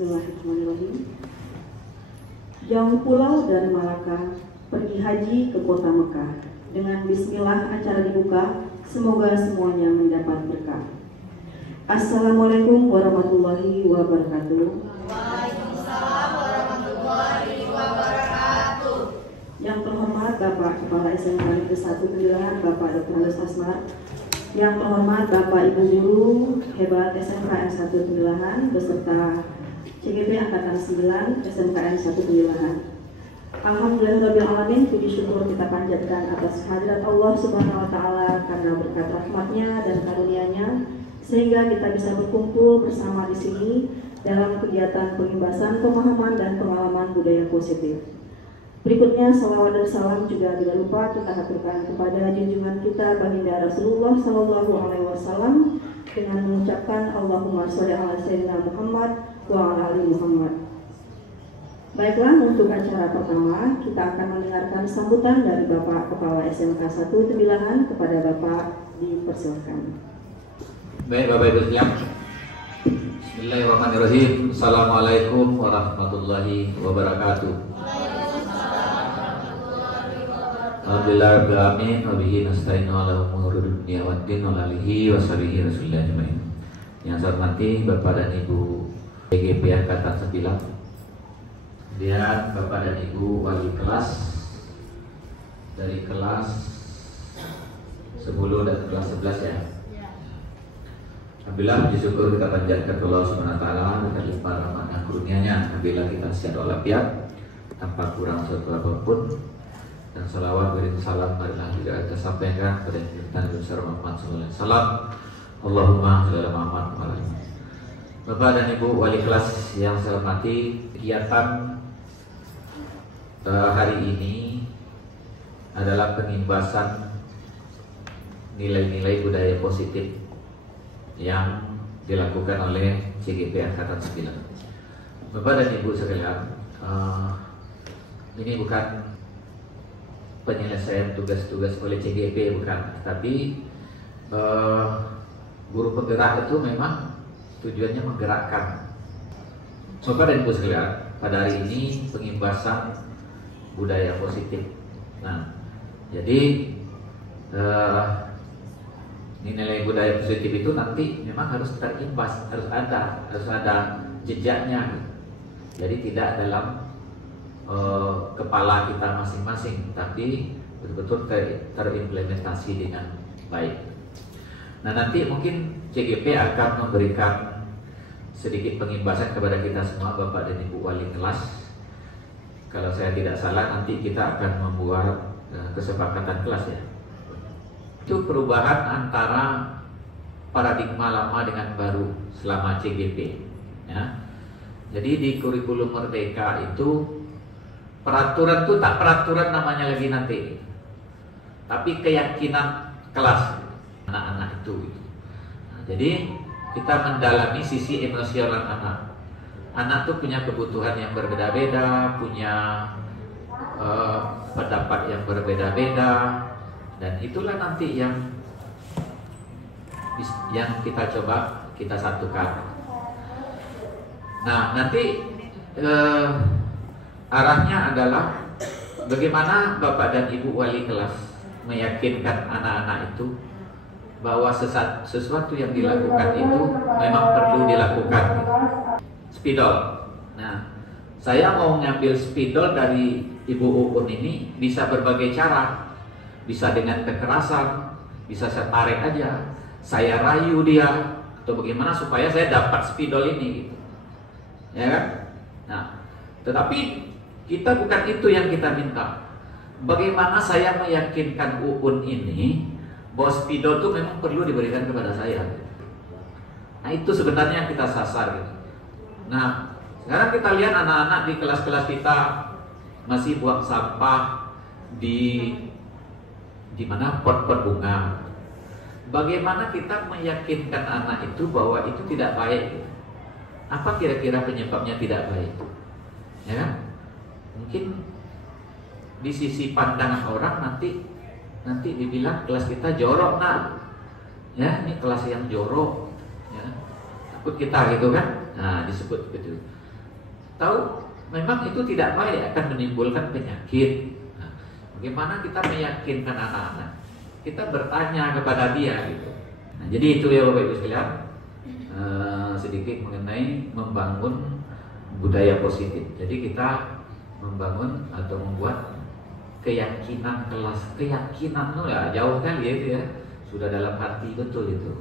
Bismillahirrahmanirrahim. Jauh pulau dari Malaka pergi haji ke kota Mekah. Dengan bismillah acara dibuka, semoga semuanya mendapat berkah. Assalamualaikum warahmatullahi wabarakatuh. Waalaikumsalam warahmatullahi wabarakatuh. Yang terhormat Bapak Kepala SMK Negeri 1 Pendilangan Bapak Dr. Andes Asmar. Yang terhormat Bapak Ibu Guru Hebat SMKN 1 Pendilangan beserta CGP Angkatan 9 SMKN 1 Pendilangan. Alhamdulillahirrahmanirrahim, puji syukur kita panjatkan atas kehadirat Allah Subhanahu wa Ta'ala karena berkat rahmatnya dan karunia-Nya sehingga kita bisa berkumpul bersama di sini dalam kegiatan pengimbasan pemahaman dan pengalaman budaya positif. Berikutnya salawat dan salam juga tidak lupa kita haturkan kepada junjungan kita Baginda Rasulullah Sallallahu Alaihi Wasallam dengan mengucapkan Allahumma sholli ala sayyidina Muhammad wa ala ali Muhammad. Baiklah, untuk acara pertama kita akan mendengarkan sambutan dari Bapak Kepala SMK 1 Tembilangan. Kepada Bapak dipersilakan. Baik Bapak Ibu sekalian, Bismillahirrahmanirrahim. Assalamualaikum warahmatullahi wabarakatuh. Alhamdulillahirrahmanirrahim. Wabihi nasta'inu ala umuri dunya waddin wa alihi wa sahbihi rasulillah ajmain. Yang saya hormati Bapak dan Ibu PGP Angkatan 9, kemudian Bapak dan Ibu wali kelas dari kelas 10 dan kelas 11 ya. Alhamdulillah puji syukur kita panjatkan ke Allah Subhanahu wa Ta'ala dengan limpah rahmat dan karunia-Nya. Alhamdulillah kita secara walafiat tanpa kurang suatu apapun. Dan salawat beri salam marilah juga kita sampaikan kepada Nabi besar Muhammad sallallahu alaihi wasallam. Allahumma shalli ala Muhammad wa ala alihi. Bapak dan Ibu wali kelas yang saya hormati, kegiatan hari ini adalah pengimbasan nilai-nilai budaya positif yang dilakukan oleh CGP Angkatan 9. Bapak dan Ibu sekalian, ini bukan penyelesaian tugas-tugas oleh CGP, bukan, tapi guru penggerak itu memang tujuannya menggerakkan. Bapak dan Ibu sekalian, pada hari ini pengimbasan budaya positif. Nah, jadi nilai budaya positif itu nanti memang harus terimbas, harus ada jejaknya. Jadi tidak dalam kepala kita masing-masing, tapi betul-betul terimplementasi dengan baik. Nah, nanti mungkin CGP akan memberikan sedikit pengimbasan kepada kita semua Bapak dan Ibu wali kelas. Kalau saya tidak salah nanti kita akan membuat kesepakatan kelas ya. Itu perubahan antara paradigma lama dengan baru selama CGP ya. Jadi di kurikulum Merdeka itu peraturan itu tak peraturan namanya lagi nanti, tapi keyakinan kelas anak-anak itu. Nah, jadi kita mendalami sisi emosional anak. Anak tuh punya kebutuhan yang berbeda-beda, punya pendapat yang berbeda-beda, dan itulah nanti yang kita coba kita satukan. Nah, nanti arahnya adalah bagaimana Bapak dan Ibu wali kelas meyakinkan anak-anak itu bahwa sesuatu yang dilakukan itu memang perlu dilakukan. Spidol. Nah, saya mau ngambil spidol dari Ibu Uun ini bisa berbagai cara. Bisa dengan kekerasan, bisa saya tarik aja, saya rayu dia, atau bagaimana supaya saya dapat spidol ini gitu. Ya kan? Nah, tetapi kita bukan itu yang kita minta. Bagaimana saya meyakinkan Uun ini bahwa spidol itu memang perlu diberikan kepada saya. Nah, itu sebenarnya yang kita sasar gitu. Nah, sekarang kita lihat anak-anak di kelas-kelas kita masih buang sampah di mana pot-pot bunga. Bagaimana kita meyakinkan anak itu bahwa itu tidak baik gitu. Apa kira-kira penyebabnya tidak baik? Ya kan? Mungkin di sisi pandangan orang nanti dibilang kelas kita jorok, nak. Ya, ini kelas yang jorok. Ya. Takut kita gitu kan? Nah, disebut begitu. tahu memang itu tidak baik, akan menimbulkan penyakit. Nah, bagaimana kita meyakinkan anak-anak? Kita bertanya kepada dia gitu. Nah, jadi itu ya Bapak Ibu sekalian, sedikit mengenai membangun budaya positif. Jadi kita membangun atau membuat keyakinan kelas, keyakinan tuh ya jauh kali ya itu ya, sudah dalam hati betul itu.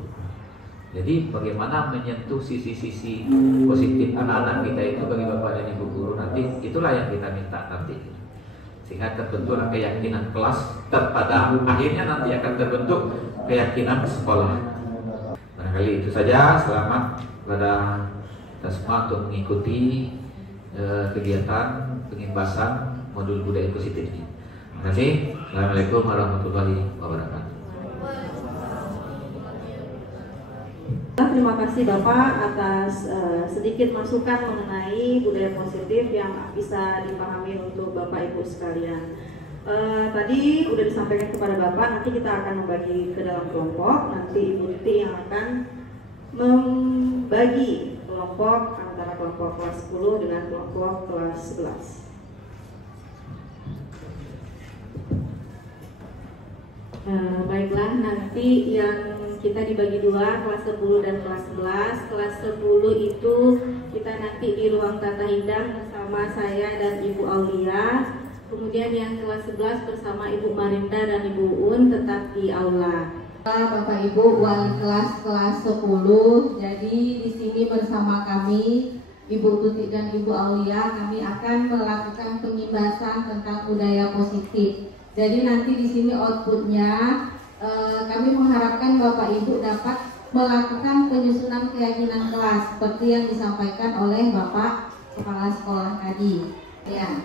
Jadi bagaimana menyentuh sisi-sisi positif anak-anak kita itu bagi Bapak dan Ibu guru nanti, itulah yang kita minta nanti. Sehingga terbentuklah keyakinan kelas, pada akhirnya nanti akan terbentuk keyakinan sekolah. Barangkali itu saja. Selamat kepada kita semua untuk mengikuti kegiatan pengimbasan modul budaya positif ini. Terima kasih. Assalamualaikum warahmatullahi wabarakatuh. Terima kasih Bapak atas sedikit masukan mengenai budaya positif yang bisa dipahami untuk Bapak Ibu sekalian. Tadi sudah disampaikan kepada Bapak, nanti kita akan membagi ke dalam kelompok. Nanti Ibu Titi yang akan membagi kelompok antara kelompok kelas 10 dengan kelompok kelas 11. Baiklah, nanti yang kita dibagi dua, kelas 10 dan kelas 11. Kelas 10 itu kita nanti di ruang tata hidang bersama saya dan Ibu Aulia. Kemudian yang kelas 11 bersama Ibu Marinda dan Ibu Un tetap di aula. Bapak Ibu wali kelas 10. Jadi di sini bersama kami Ibu Tuti dan Ibu Aulia, kami akan melakukan pengimbasan tentang budaya positif. Jadi nanti di sini outputnya kami mengharapkan Bapak Ibu dapat melakukan penyusunan keyakinan kelas seperti yang disampaikan oleh Bapak Kepala Sekolah tadi. Ya,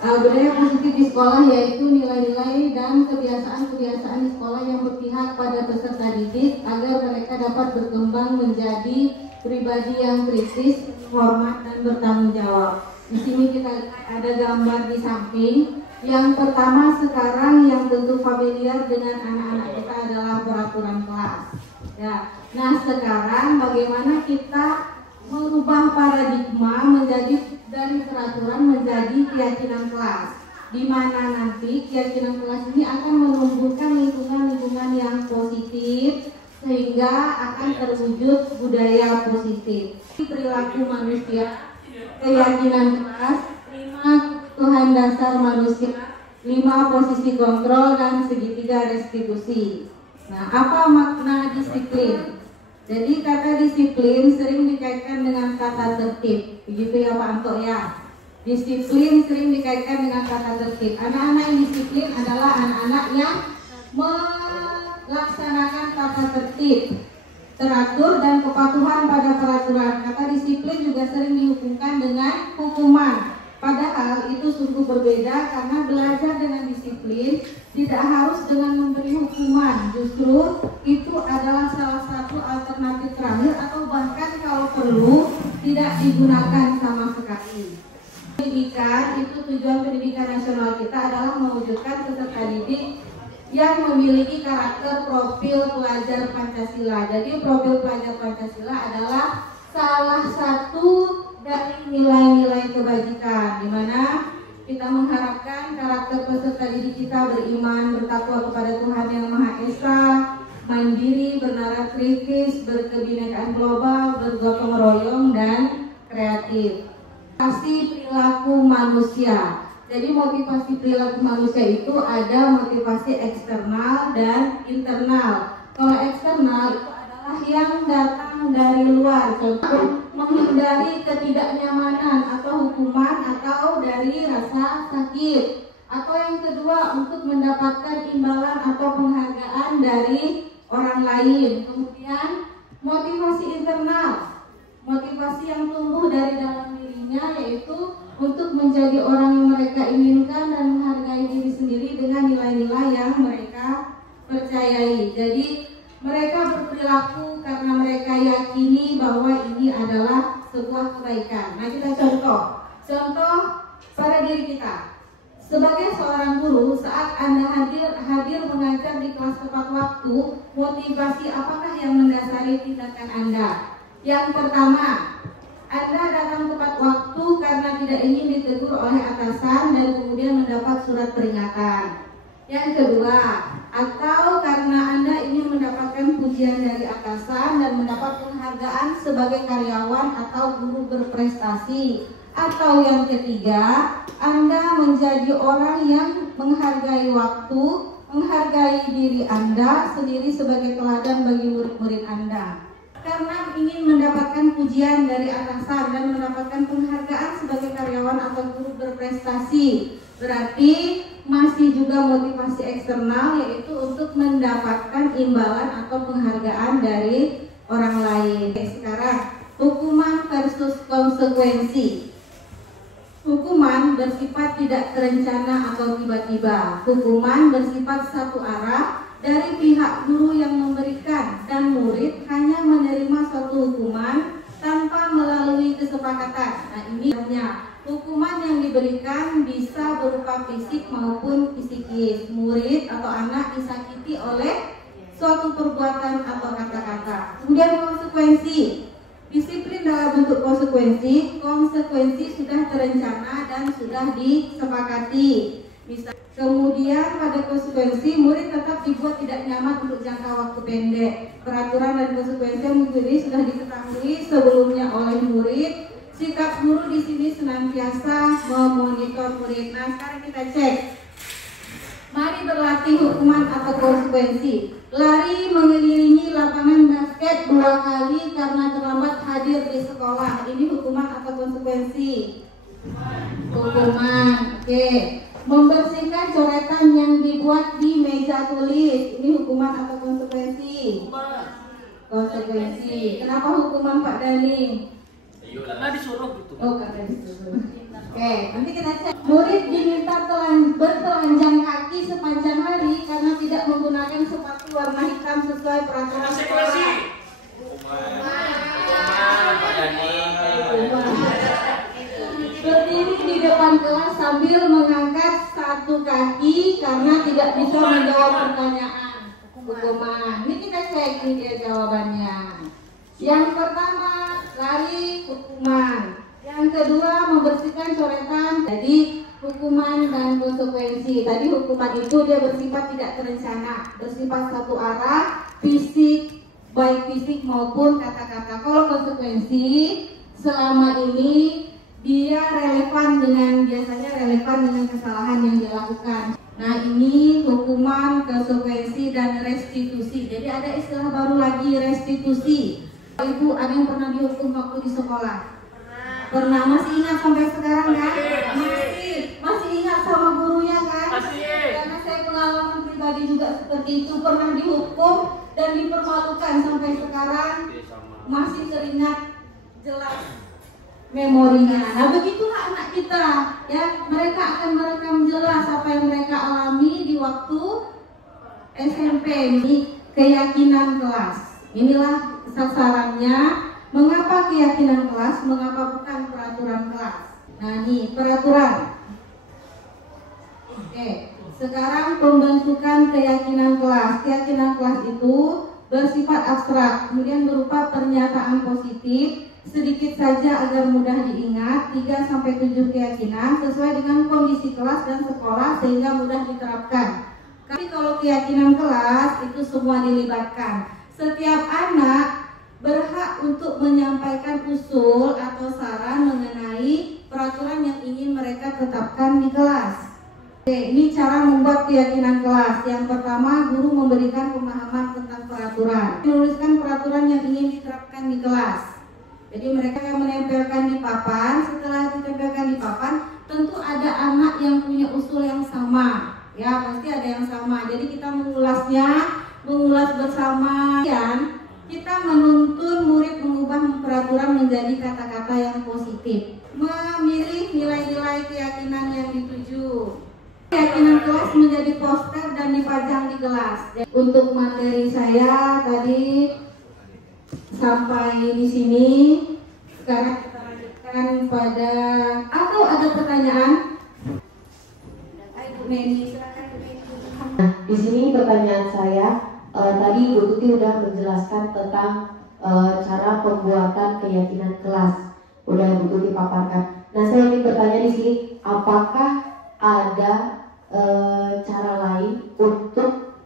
budaya positif di sekolah yaitu nilai-nilai dan kebiasaan-kebiasaan di sekolah yang berpihak pada peserta didik agar mereka dapat berkembang menjadi pribadi yang kritis, hormat dan bertanggung jawab. Di sini kita ada gambar di samping. Yang pertama sekarang yang tentu familiar dengan anak-anak kita adalah peraturan kelas. Ya, nah sekarang bagaimana kita merubah paradigma menjadi dari peraturan menjadi keyakinan kelas, di mana nanti keyakinan kelas ini akan menumbuhkan lingkungan-lingkungan yang positif sehingga akan terwujud budaya positif. Perilaku manusia, keyakinan kelas, 5 Tuhan dasar manusia, 5 posisi kontrol dan segitiga restitusi. Nah, apa makna disiplin? Jadi kata disiplin sering dikaitkan dengan tata tertib, begitu ya Pak Anto ya. Disiplin sering dikaitkan dengan tata tertib. Anak-anak yang disiplin adalah anak-anak yang melaksanakan tata tertib, teratur dan kepatuhan pada peraturan. Kata disiplin juga sering dihubungkan dengan hukuman. Padahal itu sungguh berbeda karena belajar dengan disiplin tidak harus dengan memberi hukuman. Justru itu adalah salah satu alternatif terakhir atau bahkan kalau perlu tidak digunakan sama sekali. Pendidikan itu tujuan pendidikan nasional kita adalah mewujudkan peserta didik yang memiliki karakter profil pelajar Pancasila. Jadi profil pelajar Pancasila adalah salah satu dari nilai-nilai kebajikan, di mana kita mengharapkan karakter peserta didik kita beriman, bertakwa kepada Tuhan Yang Maha Esa, mandiri, bernalar kritis, berkebinekaan global, bergotong royong dan kreatif. Motivasi perilaku manusia. Jadi motivasi perilaku manusia itu ada motivasi eksternal dan internal. Kalau eksternal itu adalah yang datang dari luar, contoh menghindari ketidaknyamanan atau hukuman atau dari rasa sakit. Atau yang kedua untuk mendapatkan imbalan atau penghargaan dari orang lain. Kemudian motivasi internal, motivasi yang tumbuh dari dalam dirinya yaitu untuk menjadi orang yang mereka inginkan dan menghargai diri sendiri dengan nilai-nilai yang mereka percayai. Jadi mereka berperilaku karena mereka yakini bahwa ini adalah sebuah kebaikan. Nah, kita contoh pada diri kita. Sebagai seorang guru, saat Anda hadir mengajar di kelas tepat waktu, motivasi apakah yang mendasari tindakan Anda? Yang pertama Anda datang tepat waktu karena tidak ingin ditegur oleh atasan dan kemudian mendapat surat peringatan. Yang kedua, atau karena Anda ingin mendapatkan pujian dari atasan dan mendapat penghargaan sebagai karyawan atau guru berprestasi. Atau yang ketiga, Anda menjadi orang yang menghargai waktu, menghargai diri Anda sendiri sebagai teladan bagi murid-murid Anda. Karena ingin mendapatkan pujian dari atasan dan mendapatkan penghargaan sebagai karyawan atau guru berprestasi, berarti masih juga motivasi eksternal, yaitu untuk mendapatkan imbalan atau penghargaan dari orang lain. Sekarang, hukuman versus konsekuensi. Hukuman bersifat tidak terencana atau tiba-tiba. Hukuman bersifat satu arah dari pihak guru yang memberikan, dan murid hanya menerima suatu hukuman tanpa melalui kesepakatan. Nah, ini hanya hukuman yang diberikan bisa berupa fisik maupun psikis. Murid atau anak disakiti oleh suatu perbuatan atau kata-kata. Kemudian konsekuensi. Disiplin dalam bentuk konsekuensi. Konsekuensi sudah terencana dan sudah disepakati. Kemudian pada konsekuensi, murid tetap dibuat tidak nyaman untuk jangka waktu pendek. Peraturan dan konsekuensi yang ini sudah diketahui sebelumnya oleh murid. Sikap guru di sini senantiasa memonitor murid. Nah, sekarang kita cek. Mari berlatih hukuman atau konsekuensi. Lari mengelilingi lapangan basket 2 kali karena terlambat hadir di sekolah. Ini hukuman atau konsekuensi? Hukuman. Oke. Membersihkan coretan yang dibuat di meja tulis. Ini hukuman atau konsekuensi? Konsekuensi. Kenapa hukuman Pak Dani? Karena disuruh gitu. Oh, karena disuruh. Oke, nanti kita cek. Murid diminta bertelanjang kaki sepanjang hari karena tidak menggunakan sepatu warna hitam sesuai peraturan sekolah. Berdiri di depan kelas sambil mengangkat satu kaki karena tidak bisa menjawab pertanyaan. Hukuman. Ini kita cek nih dia jawabannya. Yang pertama, lari, hukuman. Yang kedua, membersihkan coretan. Jadi hukuman dan konsekuensi. Tadi hukuman itu dia bersifat tidak terencana, bersifat satu arah, fisik, baik fisik maupun kata-kata. Kalau konsekuensi selama ini dia biasanya relevan dengan kesalahan yang dia lakukan. Nah, ini hukuman, konsekuensi, dan restitusi. Jadi ada istilah baru lagi, restitusi. Ibu, ada yang pernah dihukum waktu di sekolah? Pernah. Masih ingat sampai sekarang kan? Masih ingat sama gurunya kan? Karena saya pengalaman pribadi juga seperti itu, pernah dihukum dan dipermalukan sampai sekarang masih teringat jelas memorinya. Nah, begitulah anak kita, ya, mereka akan merekam jelas apa yang mereka alami di waktu SMP. Ini keyakinan kelas. Inilah sasarannya. Mengapa keyakinan kelas? Mengapa bukan peraturan kelas? Nah, ini peraturan. Oke, sekarang pembentukan keyakinan kelas. Keyakinan kelas itu bersifat abstrak, kemudian berupa pernyataan positif sedikit saja agar mudah diingat, 3-7 keyakinan sesuai dengan kondisi kelas dan sekolah sehingga mudah diterapkan. Tapi kalau keyakinan kelas itu semua dilibatkan. Setiap anak berhak untuk menyampaikan usul atau saran mengenai peraturan yang ingin mereka tetapkan di kelas. Oke, ini cara membuat keyakinan kelas. Yang pertama, guru memberikan pemahaman tentang peraturan, menuliskan peraturan yang ingin diterapkan di kelas. Jadi mereka yang menempelkan di papan. Setelah ditempelkan di papan, tentu ada anak yang punya usul yang sama. Ya, pasti ada yang sama. Jadi kita mengulas bersama. Kita menuntun murid mengubah peraturan menjadi kata-kata yang positif. Memilih nilai-nilai keyakinan yang dituju. Keyakinan kelas menjadi poster dan dipajang di kelas. Untuk materi saya tadi sampai di sini. Sekarang kita lanjutkan pada, atau ada pertanyaan? Ibu Meni, silakan Bu Meni. Di sini pertanyaan saya, tadi Bu Tuti sudah menjelaskan tentang cara pembuatan keyakinan kelas. udah butuh dipaparkan. Nah, saya ingin bertanya di sini, apakah ada cara lain untuk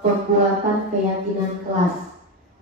pembuatan keyakinan kelas?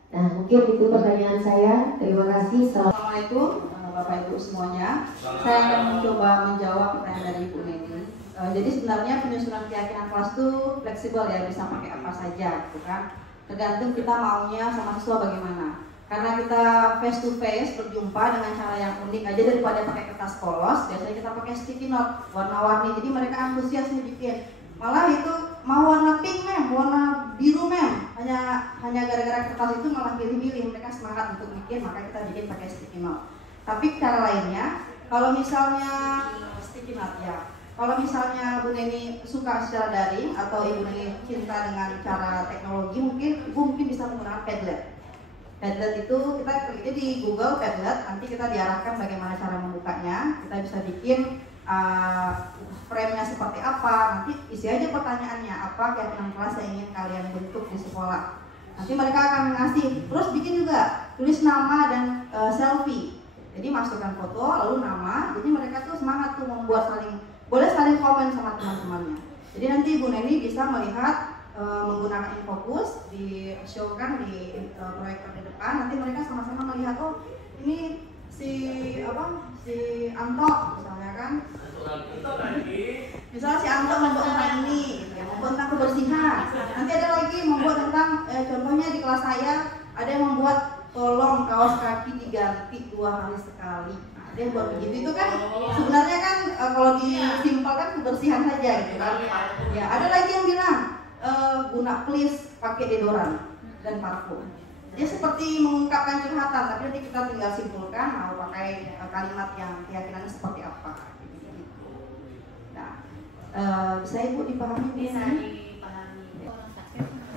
Nah, mungkin itu pertanyaan saya. Terima kasih. Assalamualaikum Bapak Ibu semuanya. Saya akan mencoba menjawab pertanyaan dari Ibu Neni. Jadi sebenarnya penyusunan keyakinan kelas itu fleksibel ya, bisa pakai apa saja gitu kan. Tergantung kita maunya sama siswa bagaimana. Karena kita face to face berjumpa dengan cara yang unik aja daripada pakai kertas polos, biasanya kita pakai sticky note warna-warni. Jadi mereka antusias nih bikin. Malah itu mau warna pink mem, warna biru mem, hanya gara-gara kertas itu malah pilih-pilih. Mereka semangat untuk bikin, maka kita bikin pakai sticky note. Tapi cara lainnya, kalau misalnya sticky note ya, kalau misalnya Bu Neni suka secara daring atau Ibu Neni cinta dengan cara teknologi, Ibu mungkin bisa menggunakan Padlet. Padlet itu kita klik aja di Google Padlet, nanti kita diarahkan bagaimana cara membukanya. Kita bisa bikin frame-nya seperti apa, nanti isi aja pertanyaannya, apa keyakinan kelas yang ingin kalian bentuk di sekolah. Nanti mereka akan ngasih, terus bikin juga, tulis nama dan selfie. Jadi masukkan foto, lalu nama, jadi mereka tuh semangat tuh membuat boleh saling komen sama teman-temannya. Jadi nanti Bu Neni bisa melihat menggunakan InFocus, di-showkan di proyektor di depan, nanti mereka sama-sama melihat, oh ini si Anto misalnya kan, misalnya si Anto membuat tentang ini, gitu ya, membuat tentang kebersihan. Nanti ada lagi membuat tentang, contohnya di kelas saya ada yang membuat tolong kaos kaki diganti 2 hari sekali. Nah, ada yang buat begitu, itu kan sebenarnya kan kalau disimpelkan kebersihan saja gitu kan. Ya ada lagi yang bilang guna please pakai deodoran dan parfum. Dia seperti mengungkapkan curhatan, tapi nanti kita tinggal simpulkan mau pakai kalimat yang keyakinannya seperti apa. Nah, bisa Ibu dipahami bisa?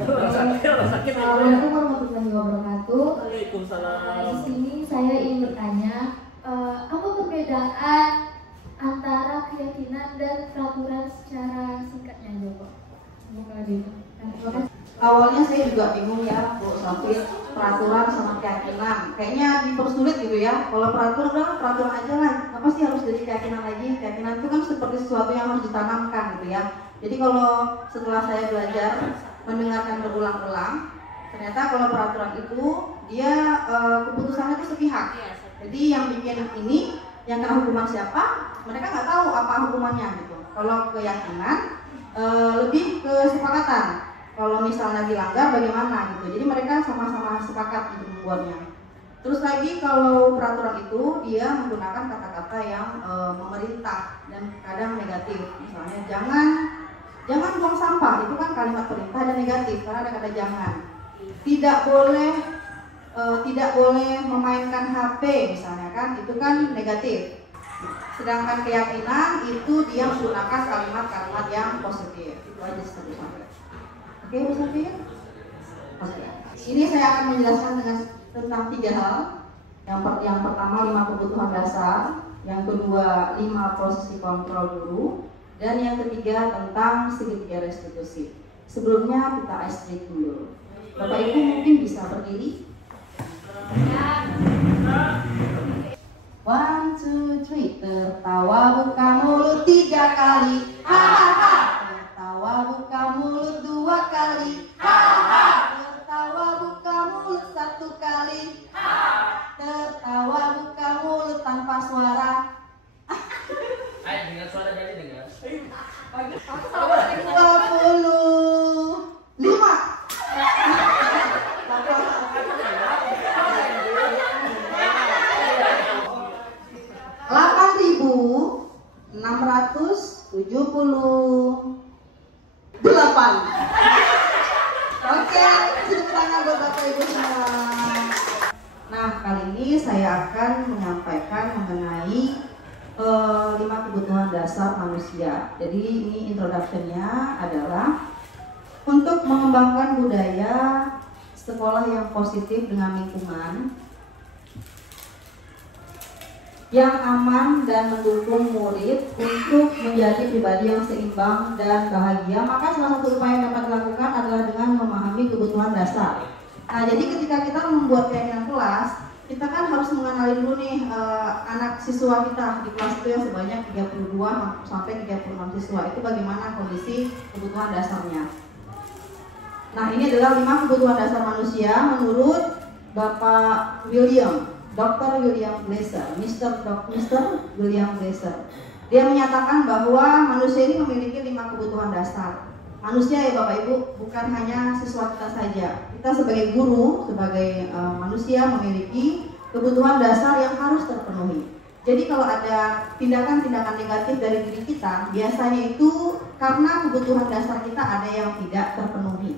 Assalamualaikum warahmatullahi wabarakatuh. Waalaikumsalam. Di sini saya ingin bertanya, apa perbedaan antara keyakinan dan peraturan secara singkatnya aja, Pak? Awalnya saya juga bingung ya, Bu Safir, peraturan sama keyakinan. Kayaknya dipersulit gitu ya. Kalau peraturan aja lah. Apa sih harus jadi keyakinan lagi? Keyakinan itu kan seperti sesuatu yang harus ditanamkan gitu ya. Jadi kalau setelah saya belajar mendengarkan berulang-ulang, ternyata kalau peraturan itu dia keputusannya itu sepihak. Jadi yang bikin ini, yang kena hukuman siapa, mereka nggak tahu apa hukumannya gitu. Kalau keyakinan lebih ke kesepakatan. Kalau misalnya dilanggar bagaimana gitu. Jadi mereka sama-sama sepakat untuk membuatnya. Terus lagi kalau peraturan itu dia menggunakan kata-kata yang memerintah dan kadang negatif. Misalnya jangan buang sampah, itu kan kalimat perintah dan negatif karena ada kata jangan. Tidak boleh memainkan HP misalnya kan, itu kan negatif. Sedangkan keyakinan itu dia menggunakan kalimat-kalimat yang positif. Itu aja sebetulnya. Oke, Bu Safir? Oke. Ini saya akan menjelaskan tentang 3 hal. Yang pertama 5 kebutuhan dasar, yang kedua 5 posisi kontrol guru, dan yang ketiga tentang segitiga restitusi. Sebelumnya kita ice break dulu. Bapak Ibu mungkin bisa berdiri. 1, 2, 3. Tertawa buka mulut 3 kali. Hahaha. Tertawa buka mulut 2 kali. Hahaha. Tertawa buka mulut 1 kali. Tertawa buka mulut tanpa suara. Ayo dengan suara jadi dengar. 25. Oke, tepuk tangan buat Bapak Ibu semua. Nah, kali ini saya akan menyampaikan mengenai 5 kebutuhan dasar manusia. Jadi ini introduction-nya adalah untuk mengembangkan budaya sekolah yang positif dengan lingkungan yang aman dan mendukung murid untuk menjadi pribadi yang seimbang dan bahagia, maka salah satu upaya yang dapat dilakukan adalah dengan memahami kebutuhan dasar. Nah, jadi ketika kita membuat keyakinan kelas, kita kan harus mengenali dulu nih anak siswa kita di kelas itu yang sebanyak 32 sampai 36 siswa. Itu bagaimana kondisi kebutuhan dasarnya. Nah, ini adalah 5 kebutuhan dasar manusia menurut Bapak William, Dr. William Glasser, Mr. William Glasser. Dia menyatakan bahwa manusia ini memiliki 5 kebutuhan dasar. Manusia ya Bapak Ibu, bukan hanya siswa kita saja. Kita sebagai guru, sebagai manusia memiliki kebutuhan dasar yang harus terpenuhi. Jadi kalau ada tindakan-tindakan negatif dari diri kita, biasanya itu karena kebutuhan dasar kita ada yang tidak terpenuhi.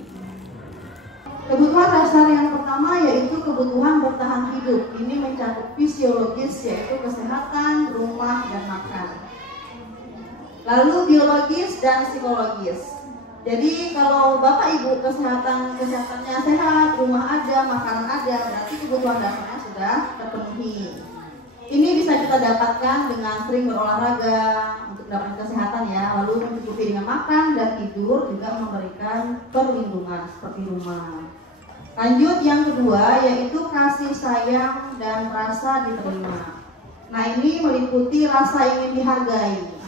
Kebutuhan dasar yang pertama yaitu kebutuhan bertahan hidup. Ini mencakup fisiologis yaitu kesehatan, rumah, dan makan. Lalu biologis dan psikologis. Jadi kalau Bapak Ibu kesehatannya sehat, rumah ada, makanan ada, berarti kebutuhan dasarnya sudah terpenuhi. Ini bisa kita dapatkan dengan sering berolahraga untuk mendapatkan kesehatan ya, lalu mencukupi dengan makan dan tidur juga memberikan perlindungan seperti rumah. Lanjut yang kedua yaitu kasih sayang dan rasa diterima. Nah, ini meliputi rasa ingin dihargai.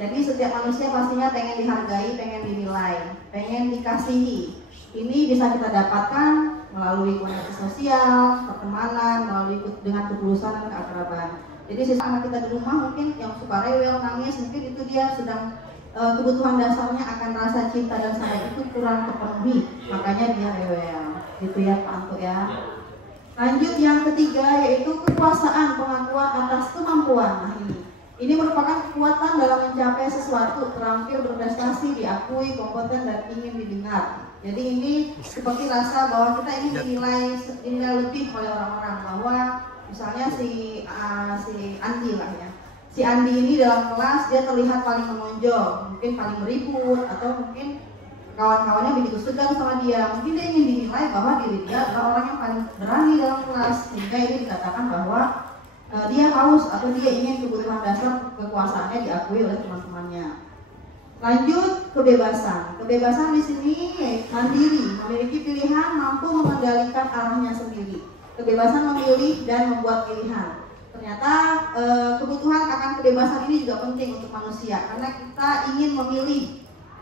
Jadi setiap manusia pastinya pengen dihargai, pengen dinilai, pengen dikasihi. Ini bisa kita dapatkan melalui koneksi sosial, pertemanan, melalui dengan ketulusan dan keakraban. Jadi sisa anak kita di rumah mungkin yang suka rewel, nangis, mungkin itu dia sedang kebutuhan dasarnya akan rasa cinta dan sayang itu kurang terpenuhi, makanya dia rewel. Gitu ya Pak Anto ya. Lanjut yang ketiga yaitu kekuasaan, pengakuan atas kemampuan. Nah, ini merupakan kekuatan dalam mencapai sesuatu, terampil berprestasi, diakui, kompeten, dan ingin didengar. Jadi ini seperti rasa bahwa kita ingin dinilai lebih oleh orang-orang, bahwa misalnya si Andi lah ya. Si Andi ini dalam kelas dia terlihat paling menonjol, mungkin paling meribut, atau mungkin kawan-kawannya begitu segan sama dia. Mungkin dia ingin dinilai bahwa diri dia adalah orang yang paling berani dalam kelas, sehingga ini dikatakan bahwa dia haus atau dia ingin kebutuhan dasar kekuasaannya diakui oleh teman-temannya. Lanjut kebebasan. Kebebasan di sini mandiri, memiliki pilihan, mampu mengendalikan arahnya sendiri. Kebebasan memilih dan membuat pilihan. Ternyata kebutuhan akan kebebasan ini juga penting untuk manusia karena kita ingin memilih.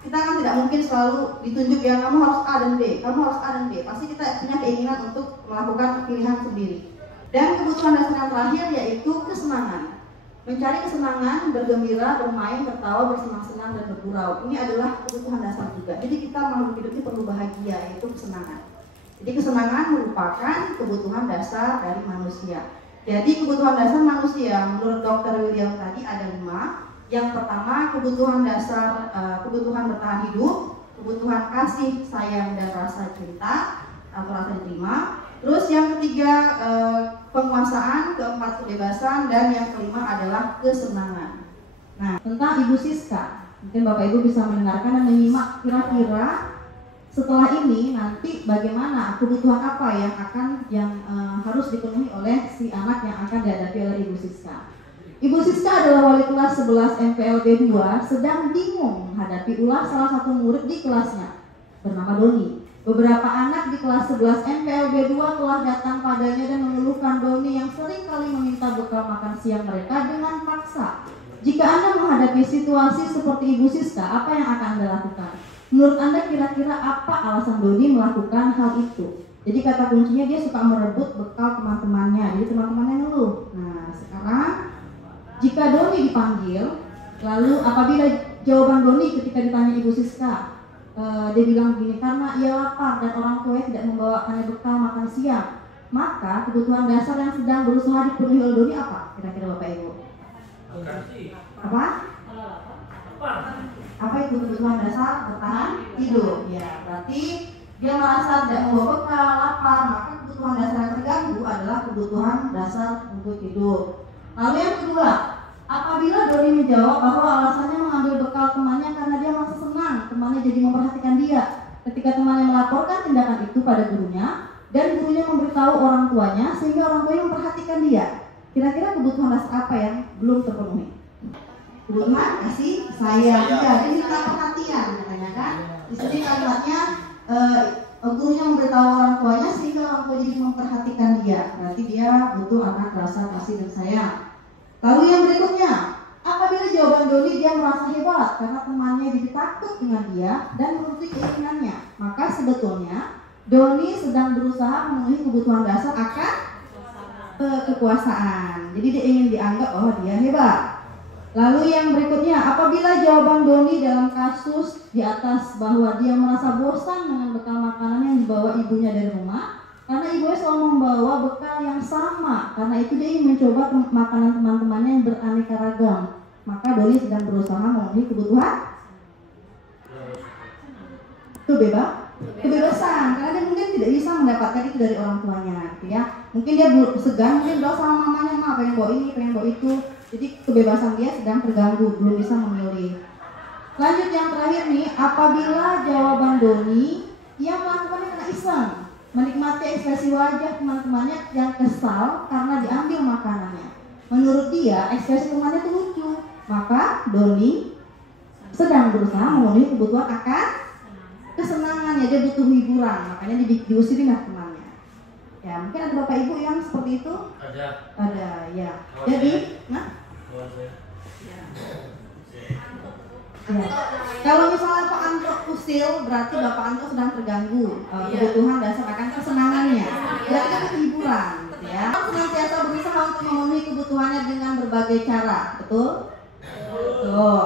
Kita kan tidak mungkin selalu ditunjuk ya kamu harus A dan B, kamu harus A dan B. Pasti kita punya keinginan untuk melakukan pilihan sendiri. Dan kebutuhan dasar yang terakhir yaitu kesenangan. Mencari kesenangan, bergembira, bermain, tertawa, bersenang-senang, dan bergurau. Ini adalah kebutuhan dasar juga. Jadi kita makhluk hidup ini perlu bahagia, yaitu kesenangan. Jadi kesenangan merupakan kebutuhan dasar dari manusia. Jadi kebutuhan dasar manusia menurut Dr. William tadi ada 5. Yang pertama kebutuhan dasar, kebutuhan bertahan hidup, kebutuhan kasih, sayang, dan rasa cinta atau rasa diterima. Terus yang ketiga penguasaan, keempat kebebasan, dan yang kelima adalah kesenangan. Nah, tentang Ibu Siska, mungkin Bapak Ibu bisa mendengarkan dan menyimak kira-kira setelah ini nanti bagaimana kebutuhan apa yang harus dipenuhi oleh si anak yang akan dihadapi oleh Ibu Siska. Ibu Siska adalah wali kelas 11 MPLB 2 sedang bingung menghadapi ulah salah satu murid di kelasnya bernama Doni. Beberapa anak di kelas 11 MPLB 2 telah datang padanya dan mengeluhkan Doni yang sering kali meminta bekal makan siang mereka dengan paksa. Jika Anda menghadapi situasi seperti Ibu Siska, apa yang akan Anda lakukan? Menurut Anda kira-kira apa alasan Doni melakukan hal itu? Jadi kata kuncinya dia suka merebut bekal teman-temannya, jadi teman-temannya ngeluh. Nah sekarang jika Doni dipanggil, lalu apabila jawaban Doni ketika ditanya Ibu Siska, dia bilang begini, karena ia lapar dan orang tuanya tidak membawakannya bekal makan siang, maka kebutuhan dasar yang sedang berusaha dipenuhi oleh Doni apa? Kira-kira Bapak Ibu? Apa? Apa itu kebutuhan dasar bertahan hidup? Ya, berarti dia merasa tidak membawa bekal, lapar, maka kebutuhan dasar yang terganggu adalah kebutuhan dasar untuk hidup. Lalu yang kedua, apabila Doni menjawab bahwa alasannya mengambil bekal temannya karena dia merasa senang temannya jadi memperhatikan dia. Ketika temannya melaporkan tindakan itu pada gurunya dan gurunya memberitahu orang tuanya sehingga orang tuanya memperhatikan dia. Kira-kira kebutuhan dasar apa yang belum terpenuhi? Kebutuhan kasih sayang. Ya, jadi minta perhatian katanya kan. Di sini kalimatnya gurunya memberitahu orang tuanya sehingga orang tua jadi memperhatikan dia. Berarti dia butuh anak rasa kasih dan sayang. Lalu yang berikutnya, apabila jawaban Doni dia merasa hebat karena temannya jadi takut dengan dia dan menuruti keinginannya, maka sebetulnya Doni sedang berusaha memenuhi kebutuhan dasar akan kekuasaan. Jadi dia ingin dianggap bahwa dia hebat. Lalu yang berikutnya, apabila jawaban Doni dalam kasus di atas bahwa dia merasa bosan dengan bekal makanan yang dibawa ibunya dari rumah, karena ibunya selalu membawa bekal yang sama, karena itu dia ingin mencoba makanan teman-temannya yang beraneka ragam, maka Doni sedang berusaha memenuhi kebutuhan kebebasan, karena dia mungkin tidak bisa mendapatkan itu dari orang tuanya, gitu ya. Mungkin dia segan, mungkin doa sama mamanya, mah pengen bawa ini, pengen bawa itu. Jadi kebebasan dia sedang terganggu, belum bisa memilih. Lanjut yang terakhir nih, apabila jawaban Doni ia melakukannya karena iseng, menikmati ekspresi wajah teman-temannya yang kesal karena diambil makanannya. Menurut dia ekspresi temannya itu lucu, maka Doni sedang berusaha memenuhi kebutuhan akan kesenangannya, dia butuh hiburan, makanya diusirin lah temannya. Ya, mungkin ada bapak ibu yang seperti itu. Ada, ya. Jadi, ya. Kalau misalnya Pak Anto usil, berarti Bapak Anto sedang terganggu kebutuhan dasar akan kesenangannya. Berarti itu hiburan, gitu ya. Senantiasa berusaha untuk memenuhi kebutuhannya dengan berbagai cara, betul? Betul.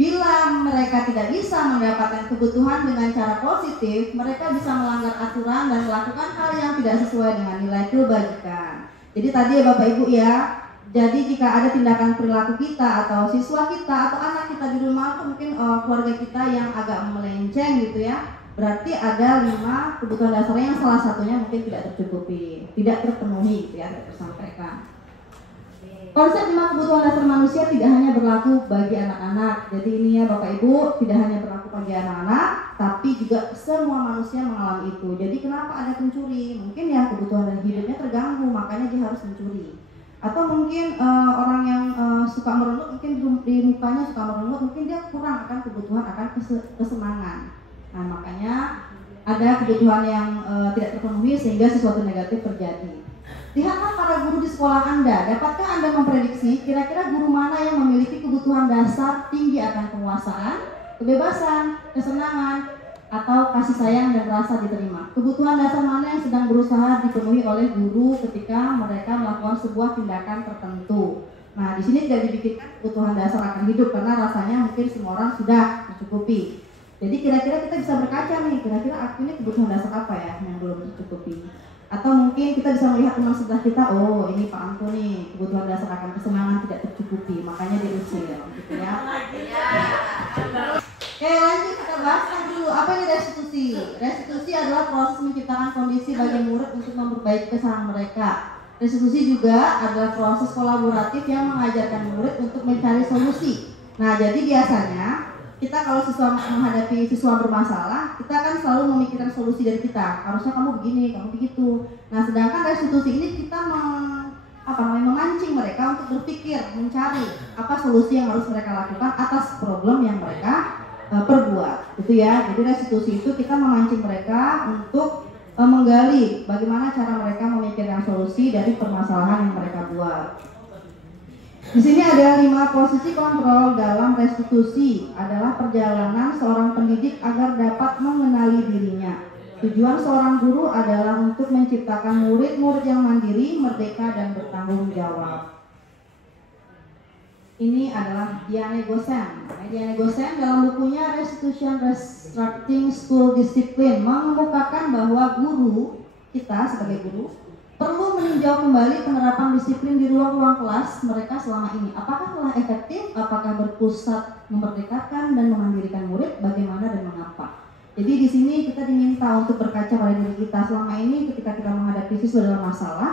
Bila mereka tidak bisa mendapatkan kebutuhan dengan cara positif, mereka bisa melanggar aturan dan melakukan hal yang tidak sesuai dengan nilai kebajikan. Jadi tadi ya Bapak Ibu ya, jadi jika ada tindakan perilaku kita atau siswa kita atau anak kita di rumah atau mungkin keluarga kita yang agak melenceng gitu ya, berarti ada 5 kebutuhan dasarnya yang salah satunya mungkin tidak tercukupi, tidak terpenuhi gitu ya, tidak tersampaikan. Konsep 5 kebutuhan dasar manusia tidak hanya berlaku bagi anak-anak. Jadi ini ya Bapak Ibu, tidak hanya berlaku bagi anak-anak, tapi juga semua manusia mengalami itu. Jadi kenapa ada pencuri? Mungkin ya kebutuhan dan hidupnya terganggu, makanya dia harus mencuri. Atau mungkin orang yang suka merenggut, mungkin di mukanya suka merenggut, mungkin dia kurang akan kebutuhan akan kesenangan. Nah makanya ada kebutuhan yang tidak terpenuhi sehingga sesuatu negatif terjadi. Lihatlah para guru di sekolah Anda, dapatkah Anda memprediksi kira-kira guru mana yang memiliki kebutuhan dasar tinggi akan penguasaan, kebebasan, kesenangan, atau kasih sayang dan rasa diterima? Kebutuhan dasar mana yang sedang berusaha dipenuhi oleh guru ketika mereka melakukan sebuah tindakan tertentu? Nah, di sini tidak dipikirkan kebutuhan dasar akan hidup karena rasanya mungkin semua orang sudah mencukupi. Jadi kira-kira kita bisa berkaca nih, kira-kira akhirnya kebutuhan dasar apa ya yang belum tercukupi? Atau mungkin kita bisa melihat teman sebelah kita, oh ini Pak Anto nih, kebutuhan dasar akan kesenangan tidak tercukupi, makanya diusir, gitu ya. Oke, lanjut kita bahas dulu, apa ini restitusi? Restitusi adalah proses menciptakan kondisi bagi murid untuk memperbaiki kesalahan mereka. Restitusi juga adalah proses kolaboratif yang mengajarkan murid untuk mencari solusi. Nah, jadi biasanya kita kalau siswa menghadapi siswa bermasalah, kita kan selalu memikirkan solusi dari kita. Harusnya kamu begini, kamu begitu. Nah, sedangkan restitusi ini kita memancing mereka untuk berpikir, mencari apa solusi yang harus mereka lakukan atas problem yang mereka perbuat. Gitu ya. Jadi restitusi itu kita memancing mereka untuk menggali bagaimana cara mereka memikirkan solusi dari permasalahan yang mereka buat. Di sini ada 5 posisi kontrol dalam restitusi. Adalah perjalanan seorang pendidik agar dapat mengenali dirinya. Tujuan seorang guru adalah untuk menciptakan murid-murid yang mandiri, merdeka, dan bertanggung jawab. Ini adalah Diane Gosen. Diane Gosen dalam bukunya Restitution Restructuring School Discipline mengemukakan bahwa guru, kita sebagai guru, perlu meninjau kembali penerapan disiplin di ruang-ruang kelas mereka selama ini. Apakah telah efektif, apakah berpusat memerdekakan dan memandirikan murid, bagaimana dan mengapa. Jadi di sini kita diminta untuk berkaca pada diri kita selama ini ketika kita menghadapi siswa dalam masalah,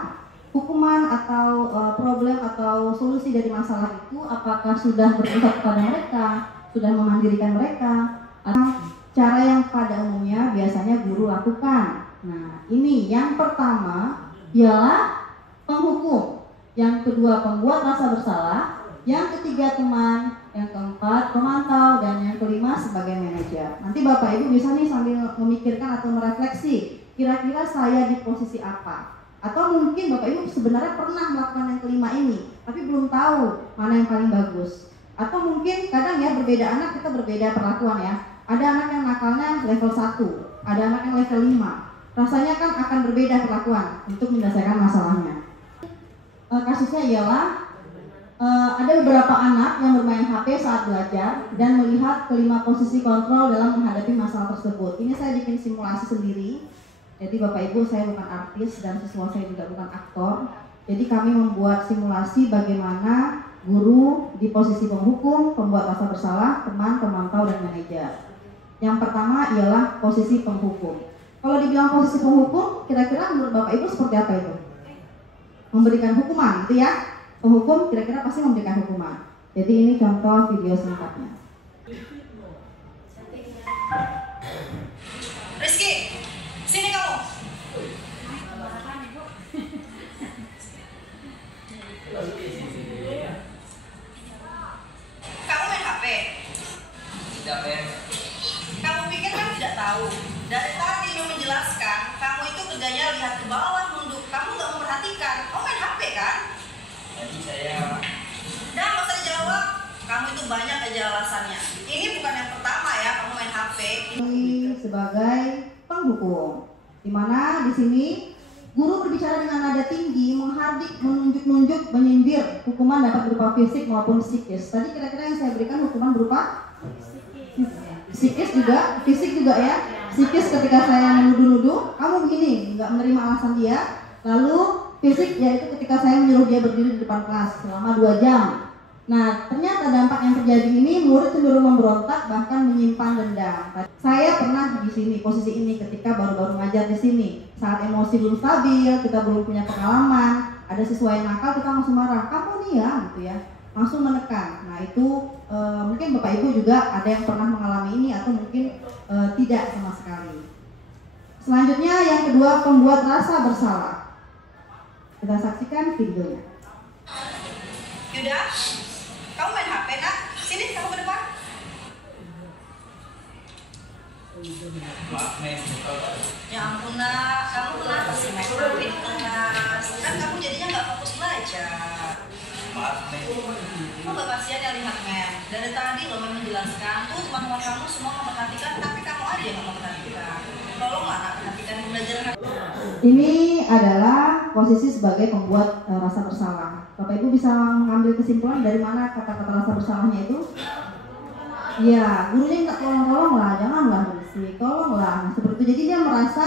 hukuman atau problem atau solusi dari masalah itu apakah sudah berpusat kepada mereka, sudah memandirikan mereka, atau cara yang pada umumnya biasanya guru lakukan. Nah, ini yang pertama ialah penghukum, yang kedua pembuat rasa bersalah, yang ketiga teman, yang keempat pemantau, dan yang kelima sebagai manajer. Nanti Bapak Ibu bisa nih sambil memikirkan atau merefleksi, kira-kira saya di posisi apa? Atau mungkin Bapak Ibu sebenarnya pernah melakukan yang kelima ini, tapi belum tahu mana yang paling bagus. Atau mungkin kadang ya berbeda anak kita berbeda perlakuan ya. Ada anak yang nakalnya level 1, ada anak yang level 5. Rasanya kan akan berbeda perlakuan untuk menyelesaikan masalahnya. Kasusnya ialah ada beberapa anak yang bermain HP saat belajar dan melihat kelima posisi kontrol dalam menghadapi masalah tersebut. Ini saya bikin simulasi sendiri. Jadi Bapak Ibu, saya bukan artis dan siswa saya juga bukan aktor. Jadi kami membuat simulasi bagaimana guru di posisi penghukum, pembuat rasa bersalah, teman, pemantau, dan manajer. Yang pertama ialah posisi penghukum. Kalau dibilang posisi penghukum, kira-kira menurut Bapak Ibu seperti apa itu? Memberikan hukuman, gitu ya? Penghukum kira-kira pasti memberikan hukuman. Jadi ini contoh video singkatnya. Rizky, sini kamu. Kamu main HP? Tidak, Ben. Kamu pikir kan tidak tahu? Dari tadi Lu menjelaskan, kamu itu kerjanya lihat ke bawah, nunduk. Kamu nggak memperhatikan. Kamu main HP kan? Tadi saya... Dah, nggak usah dijawab. Kamu itu banyak aja alasannya. Ini bukan yang pertama ya, kamu main HP. Ini sebagai penghukum, di mana di sini guru berbicara dengan nada tinggi, menghardik, menunjuk-nunjuk, menyindir. Hukuman dapat berupa fisik maupun psikis. Tadi kira-kira yang saya berikan hukuman berupa psikis juga, fisik juga ya. Psikis ketika saya menuduh-nuduh, kamu begini, nggak menerima alasan dia. Lalu fisik yaitu ketika saya menyuruh dia berdiri di depan kelas selama 2 jam. Nah, ternyata dampak yang terjadi ini murid cenderung memberontak bahkan menyimpan dendam. Saya pernah di sini, posisi ini ketika baru-baru ngajar di sini. Saat emosi belum stabil, kita belum punya pengalaman, ada siswa yang nakal, kita langsung marah. Kamu nih ya, gitu ya. Langsung menekan. Nah, itu mungkin Bapak Ibu juga ada yang pernah mengalami ini atau mungkin tidak sama sekali. Selanjutnya yang kedua, pembuat rasa bersalah. Kita saksikan videonya. Yuda, kamu main HP nak? Sini, kamu ke depan. Maaf, Men. Ya ampun nak, kamu kenapa sih main HP di kelas? Kan kamu jadinya nggak fokus belajar. Maaf, Men. Kamu gak kasihan yang lihat Men. Dari tadi lo Men menjelaskan tuh teman-teman kamu semua memperhatikan, tapi kamu aja yang nggak memperhatikan. Tolonglah nak, perhatikan belajar. Ini adalah posisi sebagai pembuat rasa bersalah. Bapak Ibu bisa mengambil kesimpulan dari mana kata-kata rasa bersalahnya itu? Ya, gurunya nggak tolong lah, janganlah berisik, tolonglah. Nah, seperti itu. Jadi dia merasa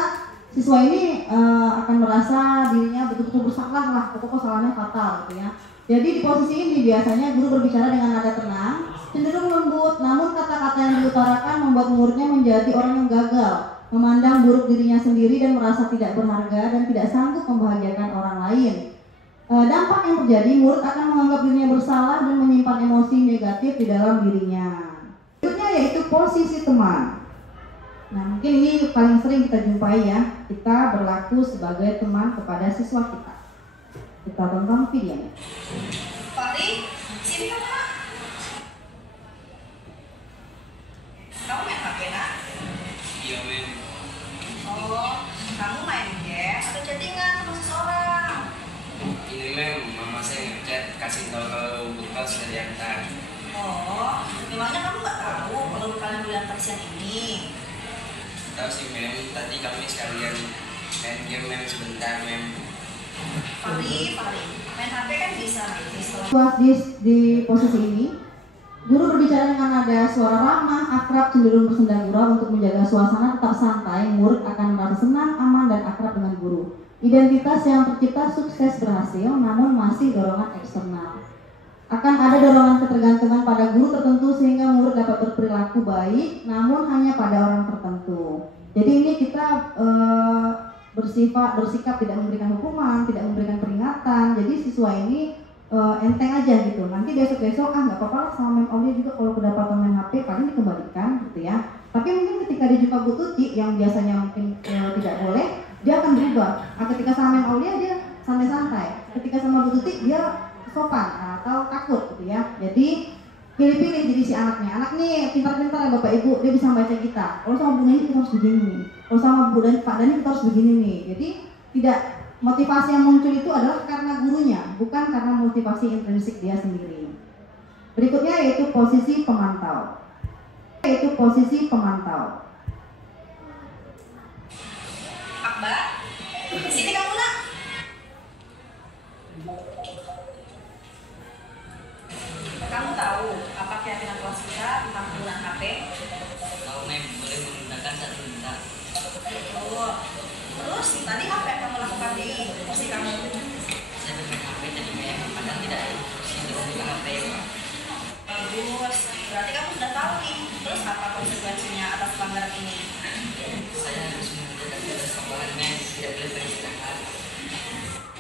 siswa ini akan merasa dirinya betul-betul bersalah lah, pokoknya kesalahannya fatal gitu ya. Jadi di posisi ini biasanya guru berbicara dengan nada tenang, cenderung lembut, namun kata-kata yang diutarakan membuat muridnya menjadi orang yang gagal, memandang buruk dirinya sendiri dan merasa tidak berharga dan tidak sanggup membahagiakan orang lain. Dampak yang terjadi, murid akan menganggap dirinya bersalah dan menyimpan emosi negatif di dalam dirinya. Berikutnya yaitu posisi teman. Nah, mungkin ini paling sering kita jumpai ya, kita berlaku sebagai teman kepada siswa kita. Kita tonton videonya. Fahri, sini kamu nak. Kamu main HP nak? Iya, Men. Oh, kamu main game atau chattingan sama seseorang? Ini, Men, mama saya ngechat kasih tahu kalau bekal sudah diantar. Oh, memangnya kamu nggak tahu kalau kalian diantar siang ini? Tahu sih, Men. Tadi kami sekalian main game, Men, sebentar, Men. Fahri, main HP kan bisa nanti setelah. Pas di posisi ini, guru berbicara dengan nada suara ramah, akrab, cenderung bersenda gurau untuk menjaga suasana tetap santai. Murid akan merasa senang, aman, dan akrab dengan guru. Identitas yang tercipta sukses berhasil, namun masih dorongan eksternal. Akan ada dorongan ketergantungan pada guru tertentu sehingga murid dapat berperilaku baik, namun hanya pada orang tertentu. Jadi ini kita bersikap tidak memberikan hukuman, tidak memberikan peringatan. Jadi siswa ini enteng aja gitu. Nanti besok-besok nggak apa-apa lah sama Mem Aulia juga kalau kedapatan main HP paling dikembalikan gitu ya. Tapi mungkin ketika dia jumpa Bu Tuti yang biasanya mungkin tidak boleh, dia akan berubah. Ketika sama Mem Aulia dia santai-santai. Ketika sama Bu Tuti dia sopan atau takut gitu ya. Jadi pilih-pilih jadi si anaknya. Anak nih pintar-pintar ya Bapak Ibu, dia bisa baca kita. Kalau sama Bu Neni kita harus begini nih. Kalau sama Bu dan Pak Dani kita harus begini nih. Jadi tidak, motivasi yang muncul itu adalah karena gurunya, bukan karena motivasi intrinsik dia sendiri. Berikutnya yaitu posisi pemantau. Akbar, sini kamu nak. Kamu tahu apa keyakinan kelas kita tentang penggunaan HP? Tahu mem, boleh menggunakan saat diminta. Oh, terus tadi apa yang kamu lakukan di kursi kamu? Saya bermain HP tadi mem, padahal tidak sindrom buka HP. Bagus, berarti kamu sudah tahu nih. Terus apa konsekuensinya atas pelanggaran ini? Saya harus mengerjakan tugas tambahan mem, tidak boleh beristirahat.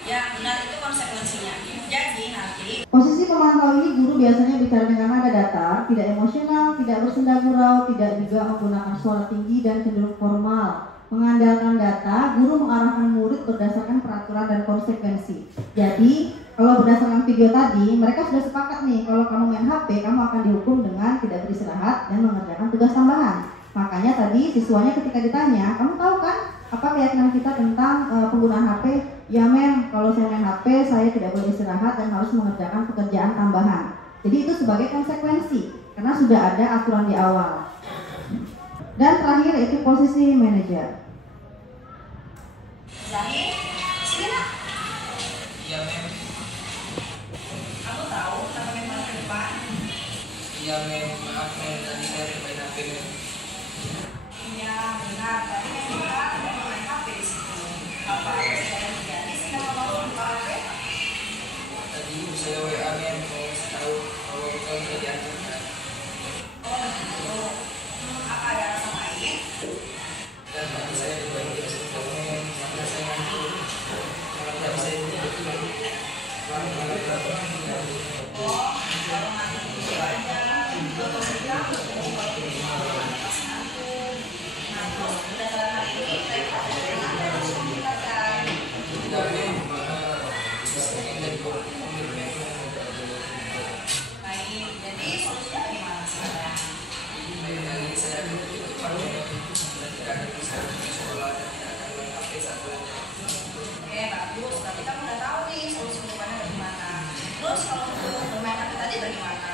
Ya, benar, itu konsekuensinya. Jadi nanti Posisi pemantau ini guru biasanya bicara dengan nada datar, tidak emosional, tidak bersenda gurau, tidak juga menggunakan suara tinggi dan cenderung formal. Mengandalkan data, guru mengarahkan murid berdasarkan peraturan dan konsekuensi. Jadi, kalau berdasarkan video tadi, mereka sudah sepakat nih, kalau kamu main HP, kamu akan dihukum dengan tidak beristirahat dan mengerjakan tugas tambahan. Makanya tadi siswanya ketika ditanya, kamu tahu kan apa keyakinan kita tentang penggunaan HP? Ya mem, kalau saya main HP, saya tidak boleh istirahat dan harus mengerjakan pekerjaan tambahan. Jadi itu sebagai konsekuensi, karena sudah ada aturan di awal. Dan terakhir itu posisi manajer. Zahid, sini nak. Iya mem. Kamu tahu kita pakai mana ke depan? Iya mem, maaf mem, tadi saya bermain HP mem. Iya, benar. Tadi kan kita ada main HP di situ. Apa yang sedang terjadi sehingga kamu buka HP? Tadi ibu saya WA mem, mau tahu kalau bukan kerjaan kita. Oh gitu. Apa ada alasan lain? Dan tadi saya bermain di sekitar mem, maka saya ngantuk. Malah tidak bisa tidur mem. Oh, kalau ngantuk itu aja. Kalau kerja, pasti ngantuk. Nah, terus berdasarkan hal ini, saya harus memperhatikan. Tidak mem, saya ingin komentar mem. Baik, jadi solusinya bagaimana sekarang? Baik, saya akan tutup paru dan tidak akan bisa pergi sekolah dan tidak akan main HP saat belajar. Oke, bagus. Berarti kamu udah tahu nih solusi kedepannya bagaimana. Terus kalau untuk bermain HP tadi bagaimana?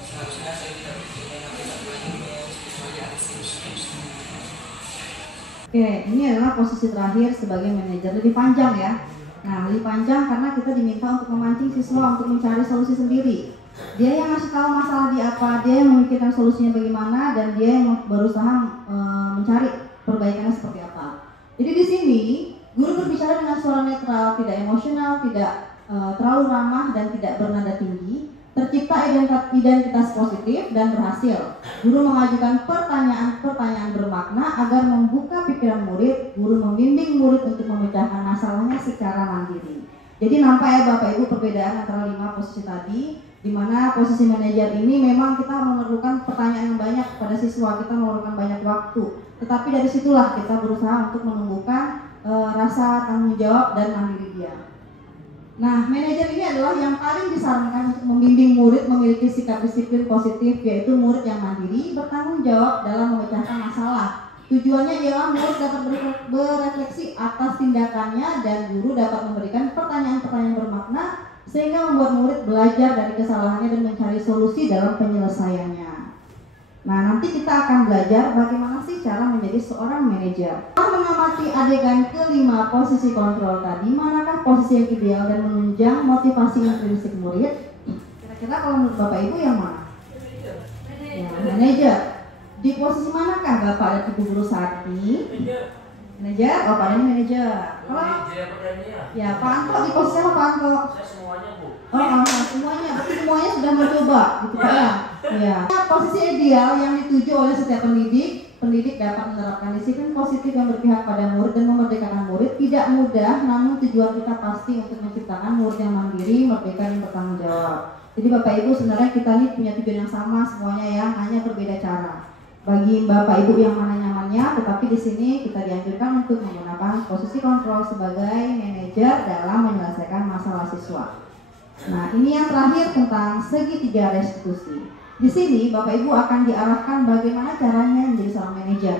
Seharusnya saya tidak bermain HP saat belajar mem, kecuali ada tips-tips. Oke, ini adalah posisi terakhir sebagai manajer, lebih panjang ya. Nah, lebih panjang karena kita diminta untuk memancing siswa untuk mencari solusi sendiri. Dia yang ngasih tahu masalah di apa, dia yang memikirkan solusinya bagaimana, dan dia yang berusaha mencari perbaikannya seperti apa. Jadi di sini guru berbicara dengan suara netral, tidak emosional, tidak terlalu ramah dan tidak bernada tinggi. Tercipta identitas positif dan berhasil. Guru mengajukan pertanyaan-pertanyaan bermakna agar membuka pikiran murid. Guru membimbing murid untuk memecahkan masalahnya secara mandiri. Jadi nampak ya Bapak Ibu perbedaan antara 5 posisi tadi, di mana posisi manajer ini memang kita memerlukan pertanyaan yang banyak kepada siswa, kita memerlukan banyak waktu. Tetapi dari situlah kita berusaha untuk menumbuhkan rasa tanggung jawab dan mandiri dia. Nah, manajer ini adalah yang paling disarankan untuk membimbing murid memiliki sikap disiplin positif, yaitu murid yang mandiri, bertanggung jawab dalam memecahkan masalah. Tujuannya ialah murid dapat berefleksi atas tindakannya dan guru dapat memberikan pertanyaan-pertanyaan bermakna sehingga membuat murid belajar dari kesalahannya dan mencari solusi dalam penyelesaiannya. Nah, nanti kita akan belajar bagaimana sih cara menjadi seorang manajer. Setelah mengamati adegan kelima posisi kontrol tadi, manakah posisi yang ideal dan menunjang motivasi intrinsik murid? Kira-kira kalau menurut Bapak Ibu yang mana? Ya, manajer. Di posisi manakah Bapak dan Ibu guru saat ini? Manajer? Oh, Pak ini manajer. Kalau ya, Pak Anto di posisi apa Pak Anto? Saya semuanya Bu. Oh, semuanya. Berarti semuanya sudah mencoba, gitu Pak ya? Ya. Posisi ideal yang dituju oleh setiap pendidik dapat menerapkan disiplin positif yang berpihak pada murid dan memerdekakan murid. Tidak mudah, namun tujuan kita pasti untuk menciptakan murid yang mandiri, merdeka dan bertanggung jawab. Jadi Bapak Ibu sebenarnya kita ini punya tujuan yang sama semuanya ya, hanya berbeda cara. Bagi Bapak Ibu yang mana nyamannya, tetapi di sini kita dianjurkan untuk menggunakan posisi kontrol sebagai manajer dalam menyelesaikan masalah siswa. Nah, ini yang terakhir tentang segitiga restitusi. Di sini Bapak Ibu akan diarahkan bagaimana caranya menjadi seorang manajer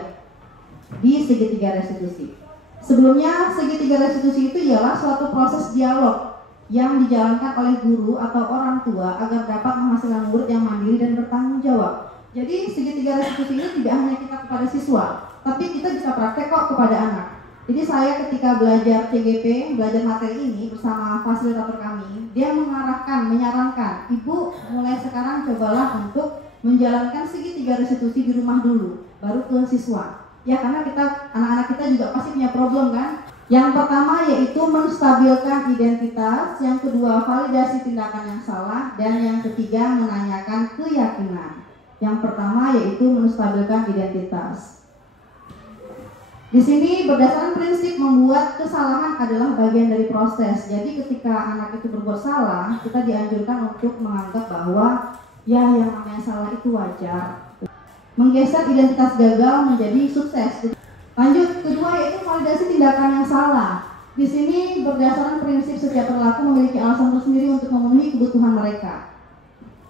di segitiga restitusi. Sebelumnya, segitiga restitusi itu ialah suatu proses dialog yang dijalankan oleh guru atau orang tua agar dapat menghasilkan murid yang mandiri dan bertanggung jawab. Jadi segitiga restitusi ini tidak hanya kita kepada siswa, tapi kita bisa praktek kok kepada anak. Jadi saya ketika belajar CGP, belajar materi ini bersama fasilitator kami, dia mengarahkan, menyarankan, Ibu mulai sekarang cobalah untuk menjalankan segitiga restitusi di rumah dulu, baru ke siswa. Ya, karena kita, anak-anak kita juga pasti punya problem kan. Yang pertama yaitu menstabilkan identitas, yang kedua validasi tindakan yang salah, dan yang ketiga menanyakan keyakinan. Yang pertama yaitu menstabilkan identitas. Di sini berdasarkan prinsip membuat kesalahan adalah bagian dari proses. Jadi ketika anak itu berbuat salah, kita dianjurkan untuk menganggap bahwa ya yang namanya salah itu wajar. Menggeser identitas gagal menjadi sukses. Lanjut, kedua yaitu validasi tindakan yang salah. Di sini berdasarkan prinsip setiap perilaku memiliki alasan tersendiri untuk memenuhi kebutuhan mereka.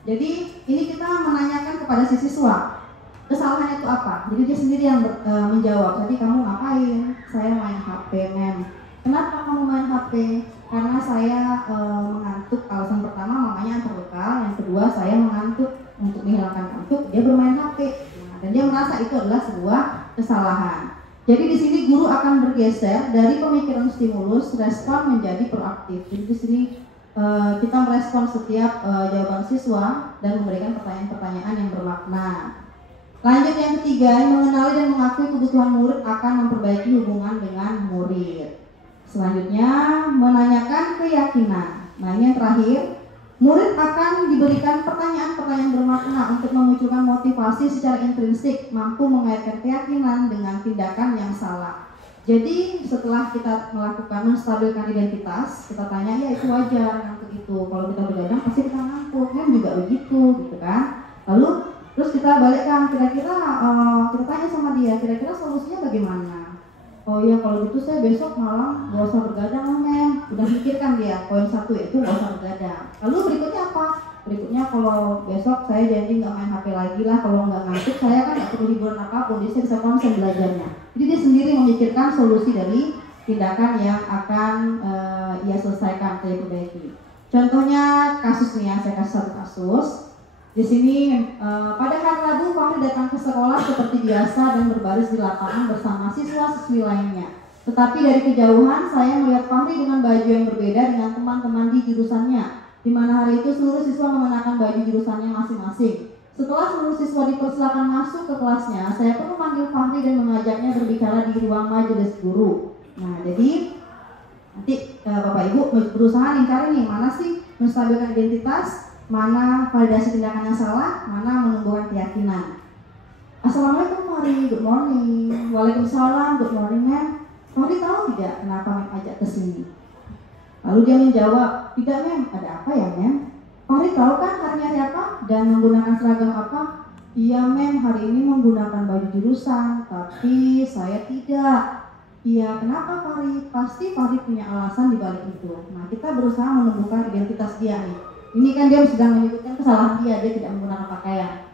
Jadi ini kita menanyakan kepada si siswa, kesalahannya itu apa? Jadi dia sendiri yang menjawab. Tadi kamu ngapain? Saya main HP, mem. Kenapa kamu main HP? Karena saya mengantuk. Alasan pertama mamanya antar bekal, yang kedua saya mengantuk. Untuk menghilangkan kantuk, dia bermain HP. Dan dia merasa itu adalah sebuah kesalahan. Jadi di sini guru akan bergeser dari pemikiran stimulus, respon menjadi proaktif. Jadi di sini kita merespon setiap jawaban siswa dan memberikan pertanyaan-pertanyaan yang bermakna. Lanjut yang ketiga, mengenali dan mengakui kebutuhan murid akan memperbaiki hubungan dengan murid. Selanjutnya, menanyakan keyakinan. Nah, ini yang terakhir, murid akan diberikan pertanyaan-pertanyaan bermakna untuk memunculkan motivasi secara intrinsik, mampu mengaitkan keyakinan dengan tindakan yang salah. Jadi setelah kita melakukan menstabilkan identitas, kita tanya, ya itu wajar ngantuk itu. Kalau kita begadang pasti kita ngantuk, kan juga begitu, gitu kan. Lalu terus kita balikkan, kira-kira kita tanya sama dia, kira-kira solusinya bagaimana? Oh iya, kalau gitu saya besok malam gak usah bergadang lah, mem. Udah pikirkan dia, poin satu itu gak usah bergadang. Lalu berikutnya apa? Berikutnya kalau besok saya janji gak main HP lagi lah, kalau gak ngantuk saya kan gak perlu hiburan apapun, jadi saya bisa konsen belajarnya. Jadi dia sendiri memikirkan solusi dari tindakan yang akan ia selesaikan atau diperbaiki. Contohnya kasus nih ya, saya kasih satu kasus. Di sini pada hari Rabu Fahri datang ke sekolah seperti biasa dan berbaris di lapangan bersama siswa-siswi lainnya. Tetapi dari kejauhan saya melihat Fahri dengan baju yang berbeda dengan teman-teman di jurusannya, di mana hari itu seluruh siswa mengenakan baju jurusannya masing-masing. Setelah seluruh siswa dipersilakan masuk ke kelasnya, saya pun memanggil Fahri dan mengajaknya berbicara di ruang majelis guru. Nah, jadi nanti Bapak Ibu berusaha mencari nih mana sih menstabilkan identitas, mana validasi tindakan yang salah, mana menumbuhkan keyakinan. Assalamualaikum Fahri, good morning. Waalaikumsalam, good morning ma'am. Fahri tahu tidak kenapa ma'am ajak ke sini? Lalu dia menjawab, tidak ma'am, ada apa ya ma'am? Fahri tahu kan harinya siapa dan menggunakan seragam apa? Iya ma'am, hari ini menggunakan baju jurusan, tapi saya tidak. Iya, kenapa Fahri? Pasti Fahri punya alasan di balik itu. Nah, kita berusaha menumbuhkan identitas dia nih. Ini kan dia sedang menyebutkan kesalahan dia tidak menggunakan pakaian.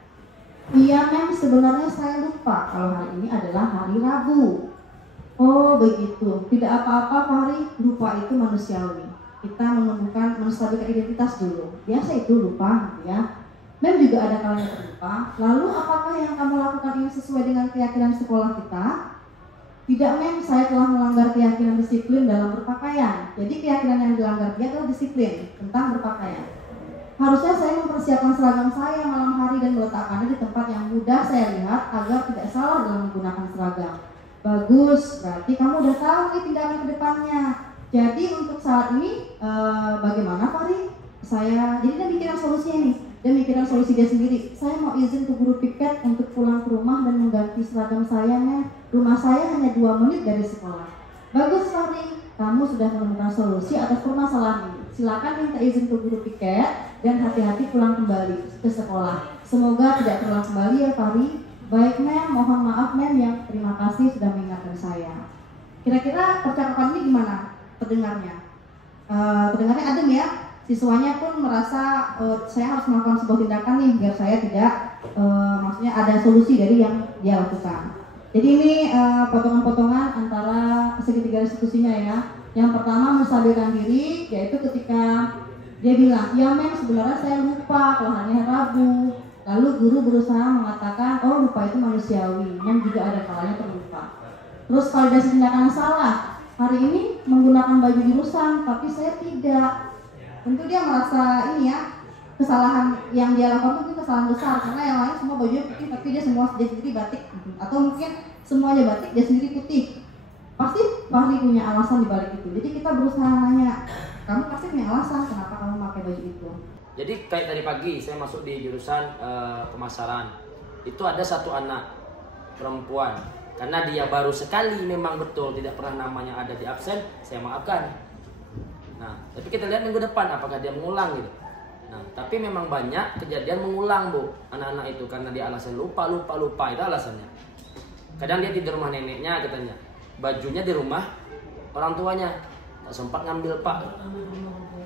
Iya ma'am, sebenarnya saya lupa kalau hari ini adalah hari Rabu. Oh begitu, tidak apa-apa Fahri, lupa itu manusiawi. Kita menumbuhkan, menstabilkan identitas dulu. Biasa itu lupa ya. Ma'am juga ada kalanya terlupa. Lalu apakah yang kamu lakukan ini sesuai dengan keyakinan sekolah kita? Tidak ma'am, saya telah melanggar keyakinan disiplin dalam berpakaian. Jadi keyakinan yang dilanggar dia adalah disiplin tentang berpakaian. Harusnya saya mempersiapkan seragam saya malam hari dan meletakkannya di tempat yang mudah saya lihat agar tidak salah dalam menggunakan seragam. Bagus, berarti kamu udah tahu nih tindakan ke depannya. Jadi untuk saat ini bagaimana Fahri? Jadi dia mikirin solusinya nih. Dia mikirin solusi dia sendiri. Saya mau izin ke guru piket untuk pulang ke rumah dan mengganti seragam saya, ma'am. Rumah saya hanya 2 menit dari sekolah. Bagus Fahri, kamu sudah menemukan solusi atas permasalahan ini. Silakan minta izin ke guru piket dan hati-hati pulang kembali ke sekolah. Semoga tidak terulang kembali ya Fahri. Baik ma'am, mohon maaf ma'am yang terima kasih sudah mengingatkan saya. Kira-kira percakapan ini gimana terdengarnya? Terdengarnya adem ya? siswanya pun merasa saya harus melakukan sebuah tindakan nih biar saya tidak maksudnya ada solusi dari yang dia lakukan. Jadi ini potongan-potongan antara segitiga restitusinya ya. Yang pertama menstabilkan diri, yaitu ketika dia bilang, ya mem sebenarnya saya lupa kalau hari Rabu. Lalu guru berusaha mengatakan, oh lupa itu manusiawi, mem juga ada kalanya terlupa. Terus validasi tindakan salah, hari ini menggunakan baju jurusan, tapi saya tidak. Tentu dia merasa ini ya, kesalahan yang dia lakukan itu kesalahan besar, karena yang lain semua bajunya putih, tapi dia sendiri batik, atau mungkin semuanya batik, dia sendiri putih. Pasti Fahri punya alasan di balik itu. Jadi kita berusaha nanya, kamu pasti punya alasan kenapa kamu pakai baju itu. Jadi kayak tadi pagi saya masuk di jurusan pemasaran, itu ada satu anak perempuan, karena dia baru sekali memang betul tidak pernah namanya ada di absen, saya maafkan. Nah, tapi kita lihat minggu depan apakah dia mengulang gitu. Nah, tapi memang banyak kejadian mengulang Bu, anak-anak itu karena dia alasan lupa itu alasannya. Kadang dia di rumah neneknya katanya, bajunya di rumah orang tuanya, tak sempat ngambil Pak.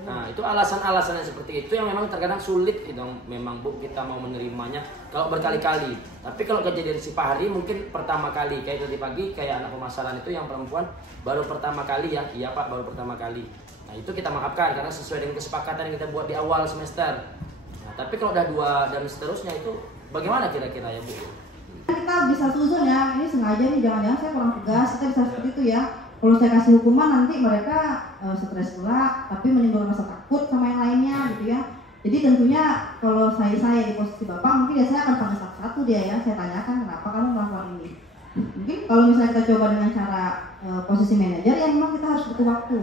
Nah, itu alasan-alasan yang seperti itu yang memang terkadang sulit gitu, memang Bu kita mau menerimanya kalau berkali-kali. Tapi kalau kejadian si Fahri mungkin pertama kali, kayak tadi pagi kayak anak pemasaran itu yang perempuan baru pertama kali ya, iya Pak baru pertama kali. Nah itu kita maafkan karena sesuai dengan kesepakatan yang kita buat di awal semester. Nah, tapi kalau udah 2 dan seterusnya itu bagaimana kira-kira ya Bu? Kita bisa suzon ya, ini sengaja nih, jangan-jangan saya kurang tegas, kita bisa seperti itu ya. Kalau saya kasih hukuman nanti mereka stres pula, tapi menimbulkan rasa takut sama yang lainnya gitu ya. Jadi tentunya kalau saya di posisi Bapak, mungkin ya saya akan panggil satu-satu dia ya, saya tanyakan kenapa kamu melakukan ini. Mungkin kalau misalnya kita coba dengan cara posisi manajer, ya memang kita harus butuh waktu.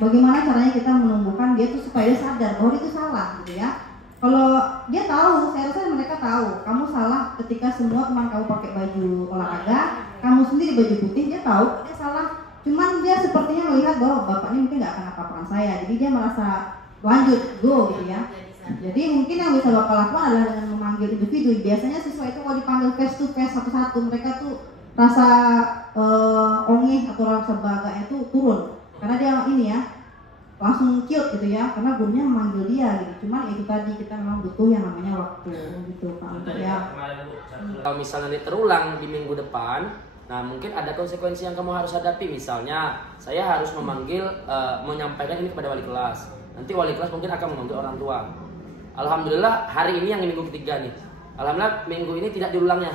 Bagaimana caranya kita menumbuhkan dia tuh supaya dia sadar bahwa itu salah gitu ya. Kalau dia tahu, saya rasa mereka tahu kamu salah ketika semua teman kamu pakai baju olahraga, kamu sendiri baju putih, dia tahu dia salah. Cuman dia sepertinya melihat bahwa bapaknya mungkin nggak akan apa-apakan saya, jadi dia merasa lanjut, go gitu ya. Jadi mungkin yang bisa Bapak lakukan adalah dengan memanggil individu. Biasanya siswa itu kalau dipanggil face to face satu-satu, mereka tuh rasa ongeh atau rasa baganya itu turun. Karena dia ini ya, langsung cute gitu ya, karena gurunya memanggil dia gitu. Cuman itu tadi kita memang butuh yang namanya waktu gitu Pak. Ya. Kalau misalnya ini terulang di minggu depan, nah mungkin ada konsekuensi yang kamu harus hadapi. Misalnya saya harus memanggil, menyampaikan ini kepada wali kelas. Nanti wali kelas mungkin akan memanggil orang tua. Alhamdulillah hari ini yang minggu ketiga nih. Alhamdulillah minggu ini tidak diulangnya.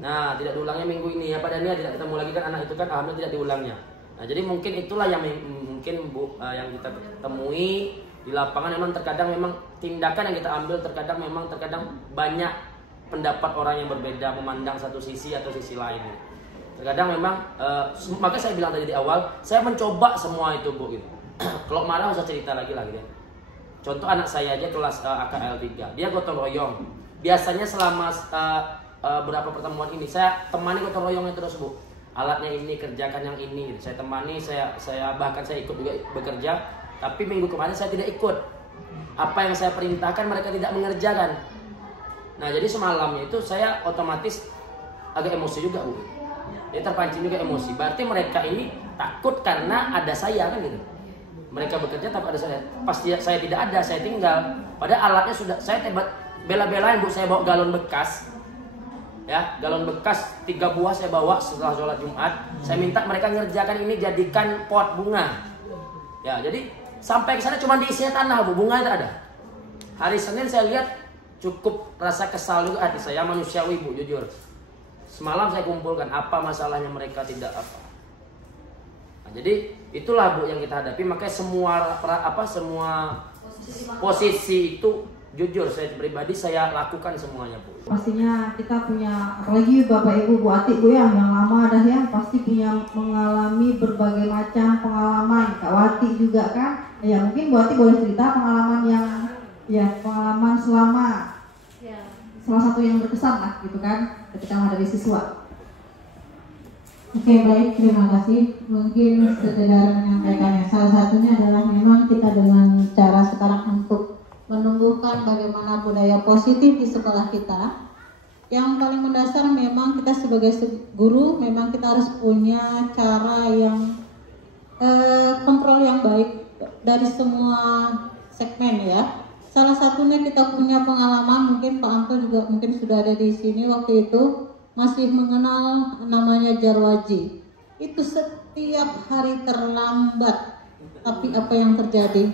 Nah tidak diulangnya minggu ini ya, pada dia tidak ketemu lagi kan anak itu kan, alhamdulillah tidak diulangnya. Nah jadi mungkin itulah yang mungkin Bu yang kita temui di lapangan. Memang terkadang memang tindakan yang kita ambil terkadang banyak pendapat orang yang berbeda, memandang satu sisi atau sisi lain. Terkadang memang maka saya bilang tadi di awal, saya mencoba semua itu Bu gitu. Kalau marah usah cerita lagi lah gitu. Contoh anak saya aja kelas AKL 3, dia gotong royong. Biasanya selama berapa pertemuan ini saya temani gotong royongnya terus Bu. Alatnya ini, kerjakan yang ini gitu. Saya temani, saya bahkan saya ikut juga bekerja. Tapi minggu kemarin saya tidak ikut. Apa yang saya perintahkan mereka tidak mengerjakan. Nah jadi semalamnya itu saya otomatis agak emosi juga Bu. Dia terpancing juga emosi. Berarti mereka ini takut karena ada saya kan gitu. Mereka bekerja takut ada saya. Pas saya tidak ada, saya tinggal. Padahal alatnya sudah saya bela-belain Bu, saya bawa galon bekas. Ya, galon bekas 3 buah saya bawa setelah sholat Jumat. Saya minta mereka ngerjakan ini, jadikan pot bunga. Ya, jadi sampai ke sana cuma diisinya tanah Bu, bunga itu ada. Hari Senin saya lihat cukup rasa kesal juga hati saya, manusiawi Bu, jujur. Semalam saya kumpulkan apa masalahnya mereka tidak apa. Nah, jadi itulah Bu yang kita hadapi. Makanya semua posisi itu jujur saya pribadi saya lakukan semuanya Bu. Pastinya kita punya, apalagi Bapak Ibu Bu Ati Bu ya, yang lama dah ya, pasti punya mengalami berbagai macam pengalaman. Kak Wati juga kan. Ya mungkin Bu Ati boleh cerita pengalaman yang pengalaman selama salah satu yang berkesan lah gitu kan ketika menghadapi siswa. Oke, baik, terima kasih. Mungkin sekedar menyampaikannya. Salah satunya adalah memang kita dengan cara sekarang untuk menumbuhkan bagaimana budaya positif di sekolah kita. Yang paling mendasar memang kita sebagai guru memang kita harus punya cara yang kontrol yang baik dari semua segmen ya. Salah satunya kita punya pengalaman, mungkin Pak Anto juga mungkin sudah ada di sini waktu itu, masih mengenal namanya Jarwaji. Itu setiap hari terlambat, tapi apa yang terjadi?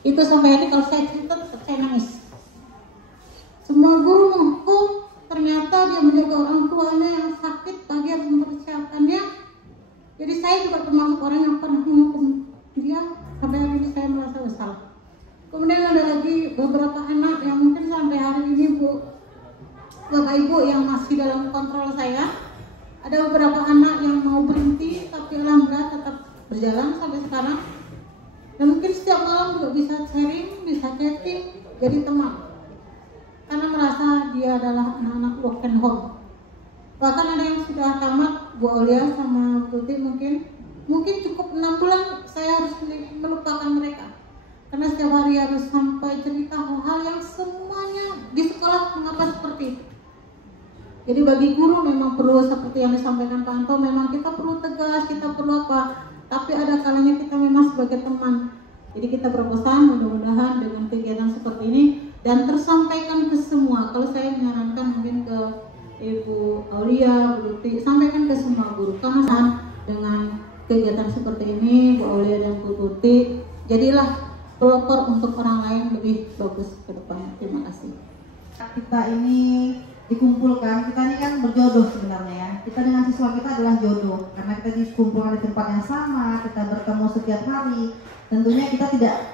Itu sampai hari kalau saya cerita saya nangis. Semua guru menghukum, ternyata dia menjaga orang tuanya yang sakit, bagi harus mempersiapkannya. Jadi saya juga termasuk orang yang pernah menghukum dia, sampai hari ini saya merasa bersalah. Kemudian ada lagi beberapa anak yang mungkin sampai hari ini Bapak Ibu yang masih dalam kontrol saya. Ada beberapa anak yang mau berhenti, tapi alhamdulillah tetap berjalan sampai sekarang. Dan mungkin setiap malam juga bisa sharing, bisa chatting, jadi teman. Karena merasa dia adalah anak-anak broken home. Bahkan ada yang sudah tamat, Bu Aulia sama Bu Tuti mungkin cukup 6 bulan saya harus melupakan mereka. Karena setiap hari harus sampai cerita hal-hal yang semuanya di sekolah mengapa seperti itu. Jadi bagi guru memang perlu seperti yang disampaikan Pak Anto, memang kita perlu tegas, kita perlu apa, tapi ada kalanya kita memang sebagai teman. Jadi kita berpesan mudah-mudahan dengan kegiatan seperti ini dan tersampaikan ke semua. Kalau saya menyarankan mungkin ke Ibu Aulia, Bu Tuti, sampaikan ke semua guru. Karena dengan kegiatan seperti ini, Bu Aulia dan Bu Tuti, jadilah pelopor untuk orang lain lebih bagus ke depan. Terima kasih. Kita ini dikumpulkan, kita ini kan berjodoh sebenarnya ya. Kita dengan siswa kita adalah jodoh karena kita dikumpulkan di tempat yang sama, kita bertemu setiap hari. Tentunya kita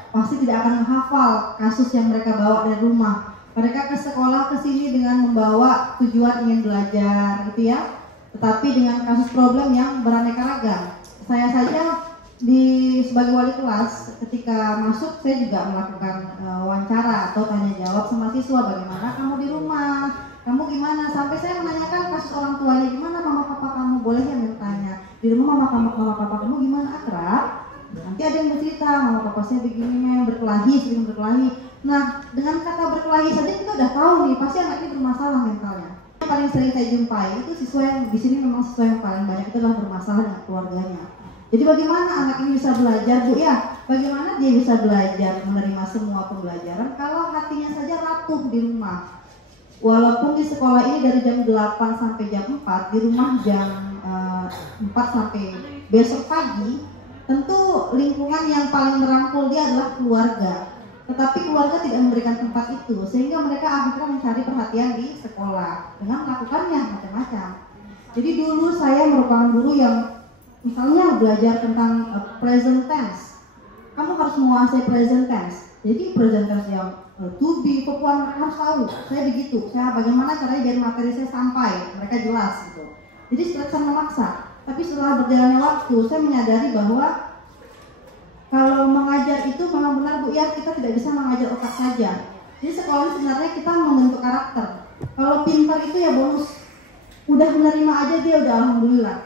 pasti tidak akan menghafal kasus yang mereka bawa dari rumah. Mereka ke sekolah ke sini dengan membawa tujuan ingin belajar gitu ya. Tetapi dengan kasus problem yang beraneka ragam. Saya saja sebagai wali kelas ketika masuk saya juga melakukan wawancara atau tanya jawab sama siswa, bagaimana kamu di rumah, kamu gimana, sampai saya menanyakan kasus orang tuanya, gimana mama papa kamu, boleh ya bertanya di rumah mama papa kamu gimana, akrab? Nanti ada yang bercerita mama papa saya begini, berkelahi, sering berkelahi. Nah dengan kata berkelahi saja kita udah tahu nih pasti anak ini bermasalah mentalnya. Yang paling sering saya jumpai itu siswa yang di sini memang siswa yang paling banyak itu adalah bermasalah dengan keluarganya. Jadi bagaimana anak ini bisa belajar, Bu ya? Bagaimana dia bisa belajar menerima semua pembelajaran kalau hatinya saja rapuh di rumah? Walaupun di sekolah ini dari jam 8 sampai jam 4, di rumah jam 4 sampai besok pagi, tentu lingkungan yang paling merangkul dia adalah keluarga. Tetapi keluarga tidak memberikan tempat itu, sehingga mereka akhirnya mencari perhatian di sekolah dengan melakukannya macam-macam. Jadi dulu saya merupakan guru yang misalnya belajar tentang present tense, kamu harus menguasai present tense. Jadi present tense yang to be, perempuan mereka harus tahu. Saya begitu. Saya bagaimana caranya biar materi saya sampai, mereka jelas gitu. Jadi saya memaksa. Tapi setelah berjalannya waktu, saya menyadari bahwa kalau mengajar itu memang benar Bu ya, kita tidak bisa mengajar otak saja. Jadi sekolah sebenarnya kita membentuk karakter. Kalau pintar itu ya bonus. Udah menerima aja dia udah alhamdulillah.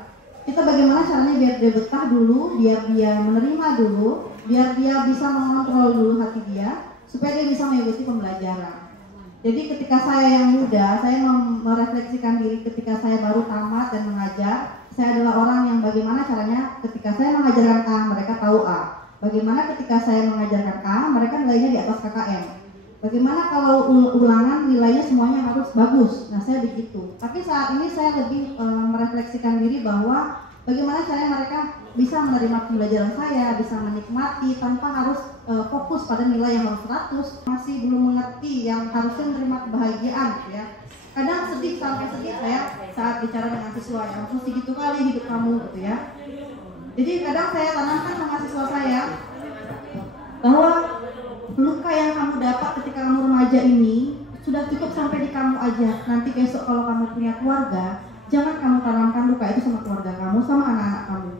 Kita bagaimana caranya biar dia betah dulu, biar dia menerima dulu, biar dia bisa mengontrol dulu hati dia, supaya dia bisa mengikuti pembelajaran. Jadi ketika saya yang muda, saya merefleksikan diri ketika saya baru tamat dan mengajar, saya adalah orang yang bagaimana caranya ketika saya mengajarkan A, mereka tahu A. Bagaimana ketika saya mengajarkan A, mereka nilainya di atas KKM. Bagaimana kalau ulangan nilainya semuanya harus bagus. Nah saya begitu. Tapi saat ini saya lebih merefleksikan diri bahwa bagaimana caranya mereka bisa menerima pembelajaran saya, bisa menikmati tanpa harus fokus pada nilai yang harus 100. Masih belum mengerti yang harusnya menerima kebahagiaan ya. Kadang sedih sampai sedih saya saat bicara dengan siswa yang mesti gitu kali hidup kamu gitu ya. Jadi kadang saya tanamkan sama siswa saya bahwa luka yang kamu dapat ketika kamu remaja ini sudah cukup sampai di kamu aja. Nanti besok kalau kamu punya keluarga, jangan kamu tanamkan luka itu sama keluarga kamu, sama anak-anak kamu.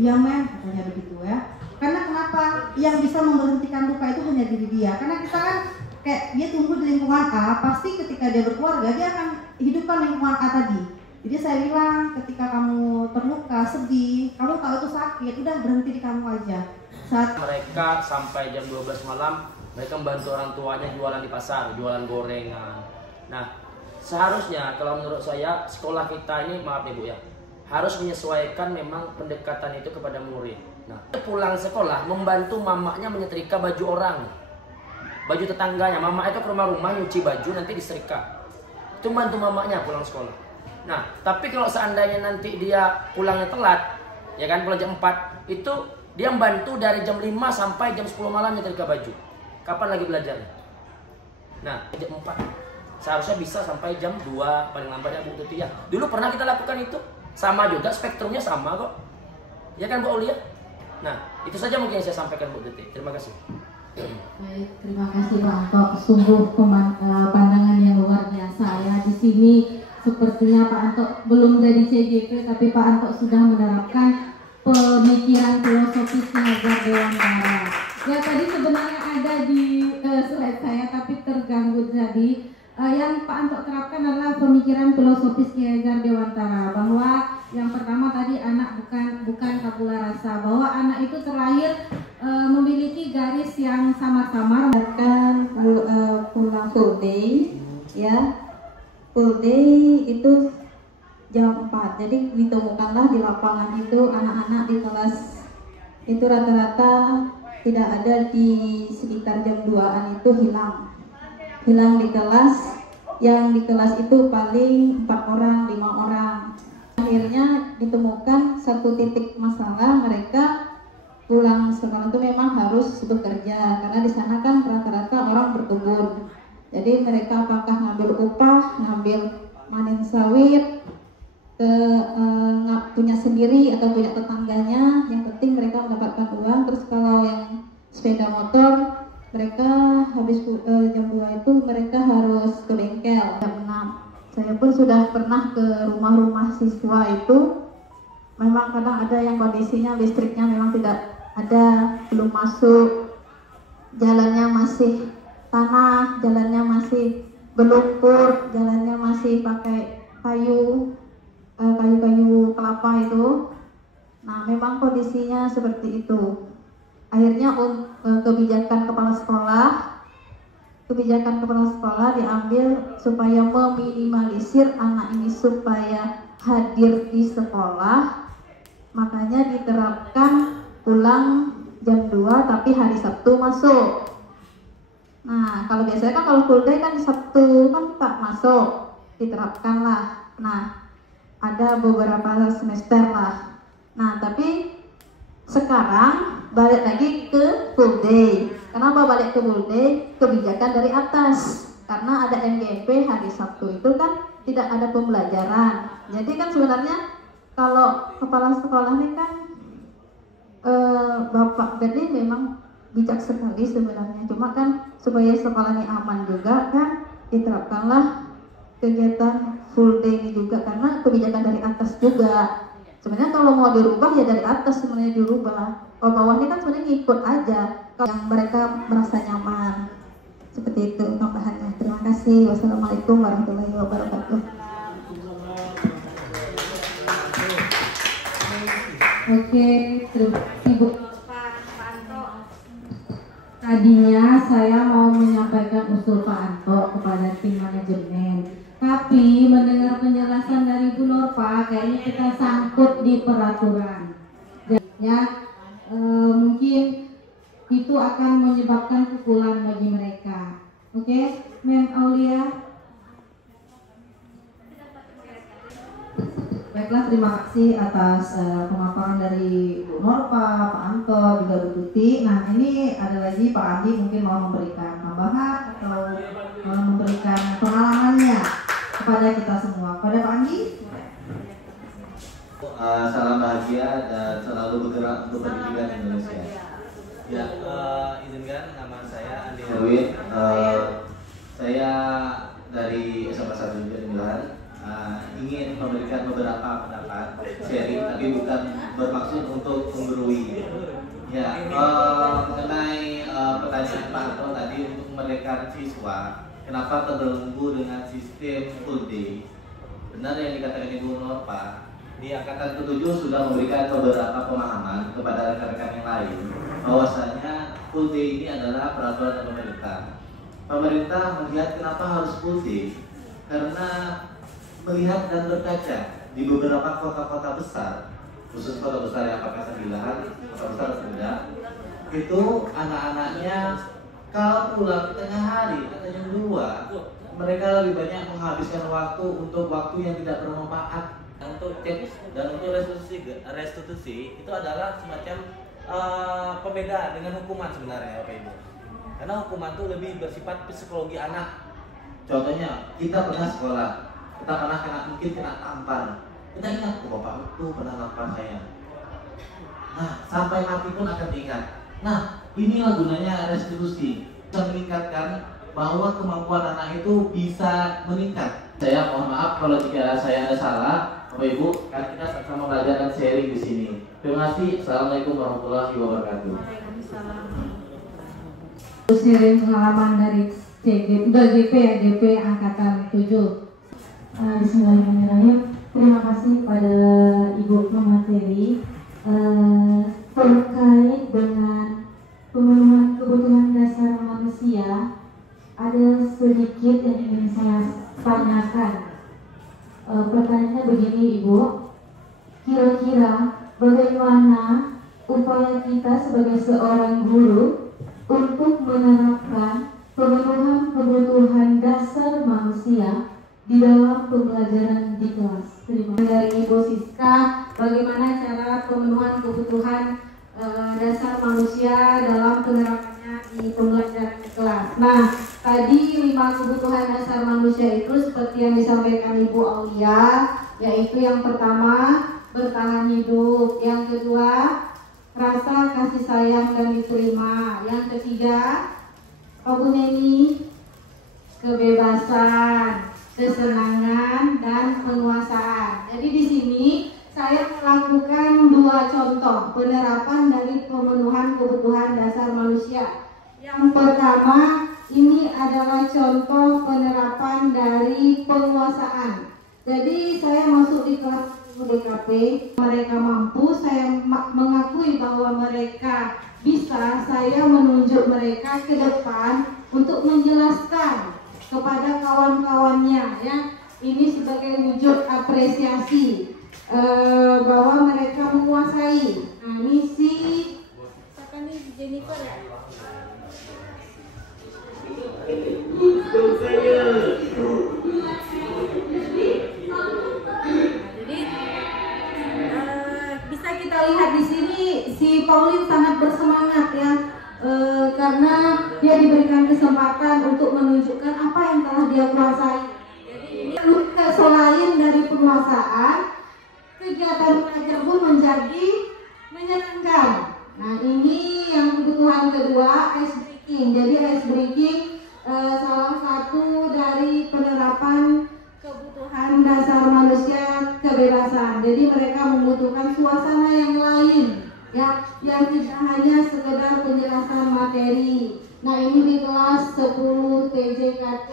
Iya men, katanya begitu ya. Karena kenapa? Yang bisa memberhentikan luka itu hanya diri dia. Karena kita kan kayak dia tumbuh di lingkungan A, pasti ketika dia berkeluarga dia akan hidupkan lingkungan A tadi. Jadi saya bilang ketika kamu terluka, sedih, kamu tahu itu sakit, udah berhenti di kamu aja. Saat mereka sampai jam 12 malam, mereka membantu orang tuanya jualan di pasar, jualan gorengan. Nah, seharusnya kalau menurut saya sekolah kita ini, maaf nih Bu ya, harus menyesuaikan memang pendekatan itu kepada murid. Nah, pulang sekolah membantu mamanya menyetrika baju orang, baju tetangganya. Mama itu ke rumah-rumah nyuci baju nanti disetrika. Itu bantu mamanya pulang sekolah. Nah, tapi kalau seandainya nanti dia pulangnya telat, ya kan, pulang jam 4, itu dia membantu dari jam 5 sampai jam 10 malam nyetrika baju. Kapan lagi belajarnya? Nah, jam 4. Seharusnya bisa sampai jam 2 paling lambat ya Bu Tuti ya. Dulu pernah kita lakukan itu. Sama juga, spektrumnya sama kok. Ya kan Bu Aulia? Nah, itu saja mungkin yang saya sampaikan Bu Tuti. Terima kasih. Baik, terima kasih Pak Anto. Sungguh pandangan yang luar biasa ya. Di sini sepertinya Pak Anto belum jadi CJP, tapi Pak Anto sudah menerapkan pemikiran filosofis Hajar Dewantara. Ya tadi sebenarnya ada di slide saya, tapi terganggu tadi. Yang Pak Anto terapkan adalah pemikiran filosofis Hajar Dewantara, bahwa yang pertama tadi anak bukan tabula rasa, bahwa anak itu terlahir memiliki garis yang samar-samar. Akan pulang full day, ya full day itu jam 4. Jadi ditemukanlah di lapangan itu anak-anak di kelas itu rata-rata tidak ada di sekitar jam 2-an itu hilang di kelas. Yang di kelas itu paling 4 orang, 5 orang. Akhirnya ditemukan satu titik masalah, mereka pulang sekolah itu memang harus bekerja karena di sana kan rata-rata orang berkebun. Jadi mereka apakah ngambil upah, ngambil manen sawit, punya sendiri atau punya tetangganya, yang penting mereka mendapatkan uang. Terus kalau yang sepeda motor, mereka habis jam 2 itu mereka harus ke bengkel jam 6. Saya pun sudah pernah ke rumah-rumah siswa itu, memang kadang ada yang kondisinya listriknya memang tidak ada, belum masuk, jalannya masih tanah, jalannya masih berlumpur, jalannya masih pakai kayu kelapa itu. Nah, memang kondisinya seperti itu. Akhirnya kebijakan kepala sekolah diambil supaya meminimalisir anak ini supaya hadir di sekolah. Makanya diterapkan pulang jam 2 tapi hari Sabtu masuk. Nah, kalau biasanya kan kalau full day kan Sabtu kan tak masuk, diterapkan lah. Nah, ada beberapa semester lah. Nah, tapi sekarang balik lagi ke full day. Kenapa balik ke full day? Kebijakan dari atas. Karena ada MGP hari Sabtu itu kan tidak ada pembelajaran. Jadi kan sebenarnya kalau kepala sekolah ini kan Bapak Berdi memang bijak sekali sebenarnya. Cuma kan supaya sekolah ini aman juga kan diterapkanlah kegiatan full day ini juga karena kebijakan dari atas juga. Sebenarnya kalau mau dirubah ya dari atas sebenarnya dirubah. Kalau bawahnya kan sebenarnya ngikut aja yang mereka merasa nyaman. Seperti itu tambahannya. Terima kasih. Wassalamualaikum warahmatullahi wabarakatuh. Oke, terima kasih Bu. Tadinya saya mau menyampaikan usul Pak Anto kepada tim manajemen. Tapi mendengar penjelasan dari Bu Norpa, kayaknya kita sangkut di peraturan. Ya, mungkin itu akan menyebabkan pukulan bagi mereka. Oke, Mem Aulia. Baiklah, terima kasih atas pemaparan dari Bu Norpa, Pak Anto, juga Bu Tuti. Nah, ini ada lagi Pak Andi mungkin mau memberikan tambahan atau memberikan pengalamannya kepada kita semua. Pada Pak Andi, salam bahagia dan selalu bergerak untuk pendidikan Indonesia. Ya, izinkan nama saya Andi Herwin. Saya dari SMA 1 Jalan ingin memberikan beberapa pendapat sharing, tapi bukan bermaksud untuk menggurui. Ya, mengenai pertanyaan Pak Anto tadi untuk memerdekakan siswa, kenapa terbelenggu dengan sistem full day? Benar yang dikatakan Ibu Norpa, di angkatan ke-7 sudah memberikan beberapa pemahaman kepada rekan-rekan yang lain bahwasanya full day ini adalah peraturan pemerintah. Pemerintah melihat kenapa harus full day, karena melihat dan berkaca di beberapa kota-kota besar khusus kota besar yang pakai 9, kota besar atau tidak, itu anak-anaknya kalau pulang tengah hari atau jam 2, mereka lebih banyak menghabiskan waktu untuk waktu yang tidak bermanfaat. Untuk tips dan untuk restitusi itu adalah semacam pembeda dengan hukuman sebenarnya Bapak Ibu. Karena hukuman itu lebih bersifat psikologi anak. Contohnya, kita pernah sekolah, kita pernah mungkin kena tampar. Kita ingat, oh bapak itu pernah nampar saya. Nah, sampai mati pun akan diingat. Nah, inilah gunanya restitusi. Bisa meningkatkan bahwa kemampuan anak itu bisa meningkat. Saya mohon maaf kalau jika saya ada salah, Bapak Ibu, kan kita sama belajar dan sharing di sini. Terima kasih. Assalamualaikum warahmatullahi wabarakatuh. Sharing pengalaman dari GP ya, GP angkatan 7. Bismillahirrahmanirrahim. Terima kasih pada Ibu pemateri terkait dengan pemenuhan kebutuhan dasar manusia. Ada sedikit yang ingin saya tanyakan. Pertanyaannya begini Ibu, kira-kira bagaimana upaya kita sebagai seorang guru untuk menerapkan pemenuhan kebutuhan dasar manusia di dalam pembelajaran di kelas? Terima kasih. Dari Ibu Siska, bagaimana cara pemenuhan kebutuhan dasar manusia dalam penerapannya di pembelajaran di kelas? Nah, tadi 5 kebutuhan dasar manusia itu seperti yang disampaikan Ibu Aulia, yaitu yang pertama bertahan hidup, yang kedua rasa kasih sayang dan diterima, yang ketiga Ibu Neni kebebasan, kesenangan dan penguasaan. Jadi di sini saya melakukan 2 contoh penerapan dari pemenuhan kebutuhan dasar manusia. Yang pertama ini adalah contoh penerapan dari penguasaan. Jadi saya masuk di kelas DKP, mereka mampu, saya mengakui bahwa mereka bisa, saya menunjuk mereka ke depan untuk menjelaskan kepada kawan-kawannya ya. Ini sebagai wujud apresiasi bahwa mereka menguasai. Nah, ini si Jennifer ya. Bisa kita lihat di sini si Pauline sangat bersemangat ya, karena dia diberikan kesempatan untuk menunjukkan apa yang telah dia kuasai. Jadi ini selain dari penguasaan, kegiatan belajar pun menjadi menyenangkan. Nah, ini yang kebutuhan kedua, ice breaking. Jadi ice breaking salah satu dari penerapan kebutuhan dasar manusia kebebasan. Jadi mereka membutuhkan suasana yang lain ya, yang tidak hanya sekedar penjelasan materi. Nah, ini di kelas 10 TJKT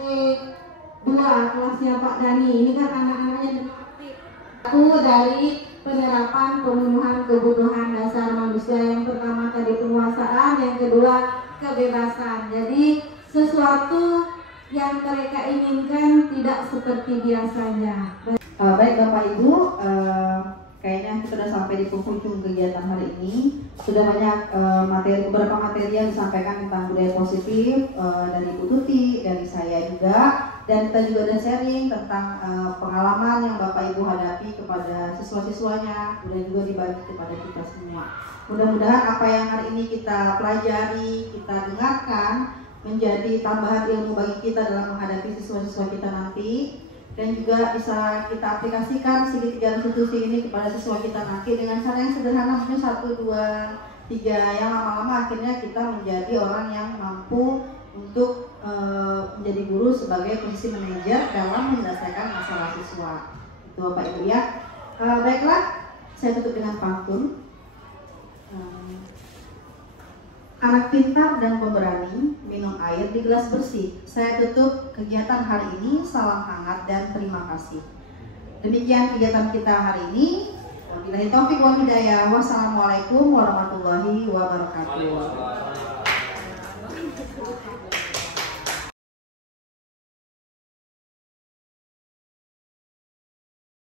2, kelasnya Pak Dani. Ini kan anak-anaknya aktif. Satu dari penerapan pemenuhan kebutuhan dasar manusia. Yang pertama tadi penguasaan, yang kedua kebebasan. Jadi sesuatu yang mereka inginkan tidak seperti biasanya. Baik Bapak Ibu, kayaknya kita sudah sampai di penghujung kegiatan hari ini. Sudah banyak beberapa materi yang disampaikan tentang budaya positif dari Ibu Tuti, dari saya juga, dan kita juga ada sharing tentang pengalaman yang Bapak Ibu hadapi kepada siswa-siswanya, dan juga dibagi kepada kita semua. Mudah-mudahan apa yang hari ini kita pelajari, kita dengarkan, menjadi tambahan ilmu bagi kita dalam menghadapi siswa-siswa kita nanti, dan juga bisa kita aplikasikan segitiga restitusi ini kepada siswa kita nanti dengan cara yang sederhana, mungkin 1, 2, 3, yang lama-lama akhirnya kita menjadi orang yang mampu untuk menjadi guru sebagai posisi manajer dalam menyelesaikan masalah siswa. Itu Bapak Ibu ya. Baiklah, saya tutup dengan pantun. Anak pintar dan pemberani minum air di gelas bersih. Saya tutup kegiatan hari ini. Salam hangat dan terima kasih. Demikian kegiatan kita hari ini. Wabillahi taufiq wal hidayah. Wassalamualaikum warahmatullahi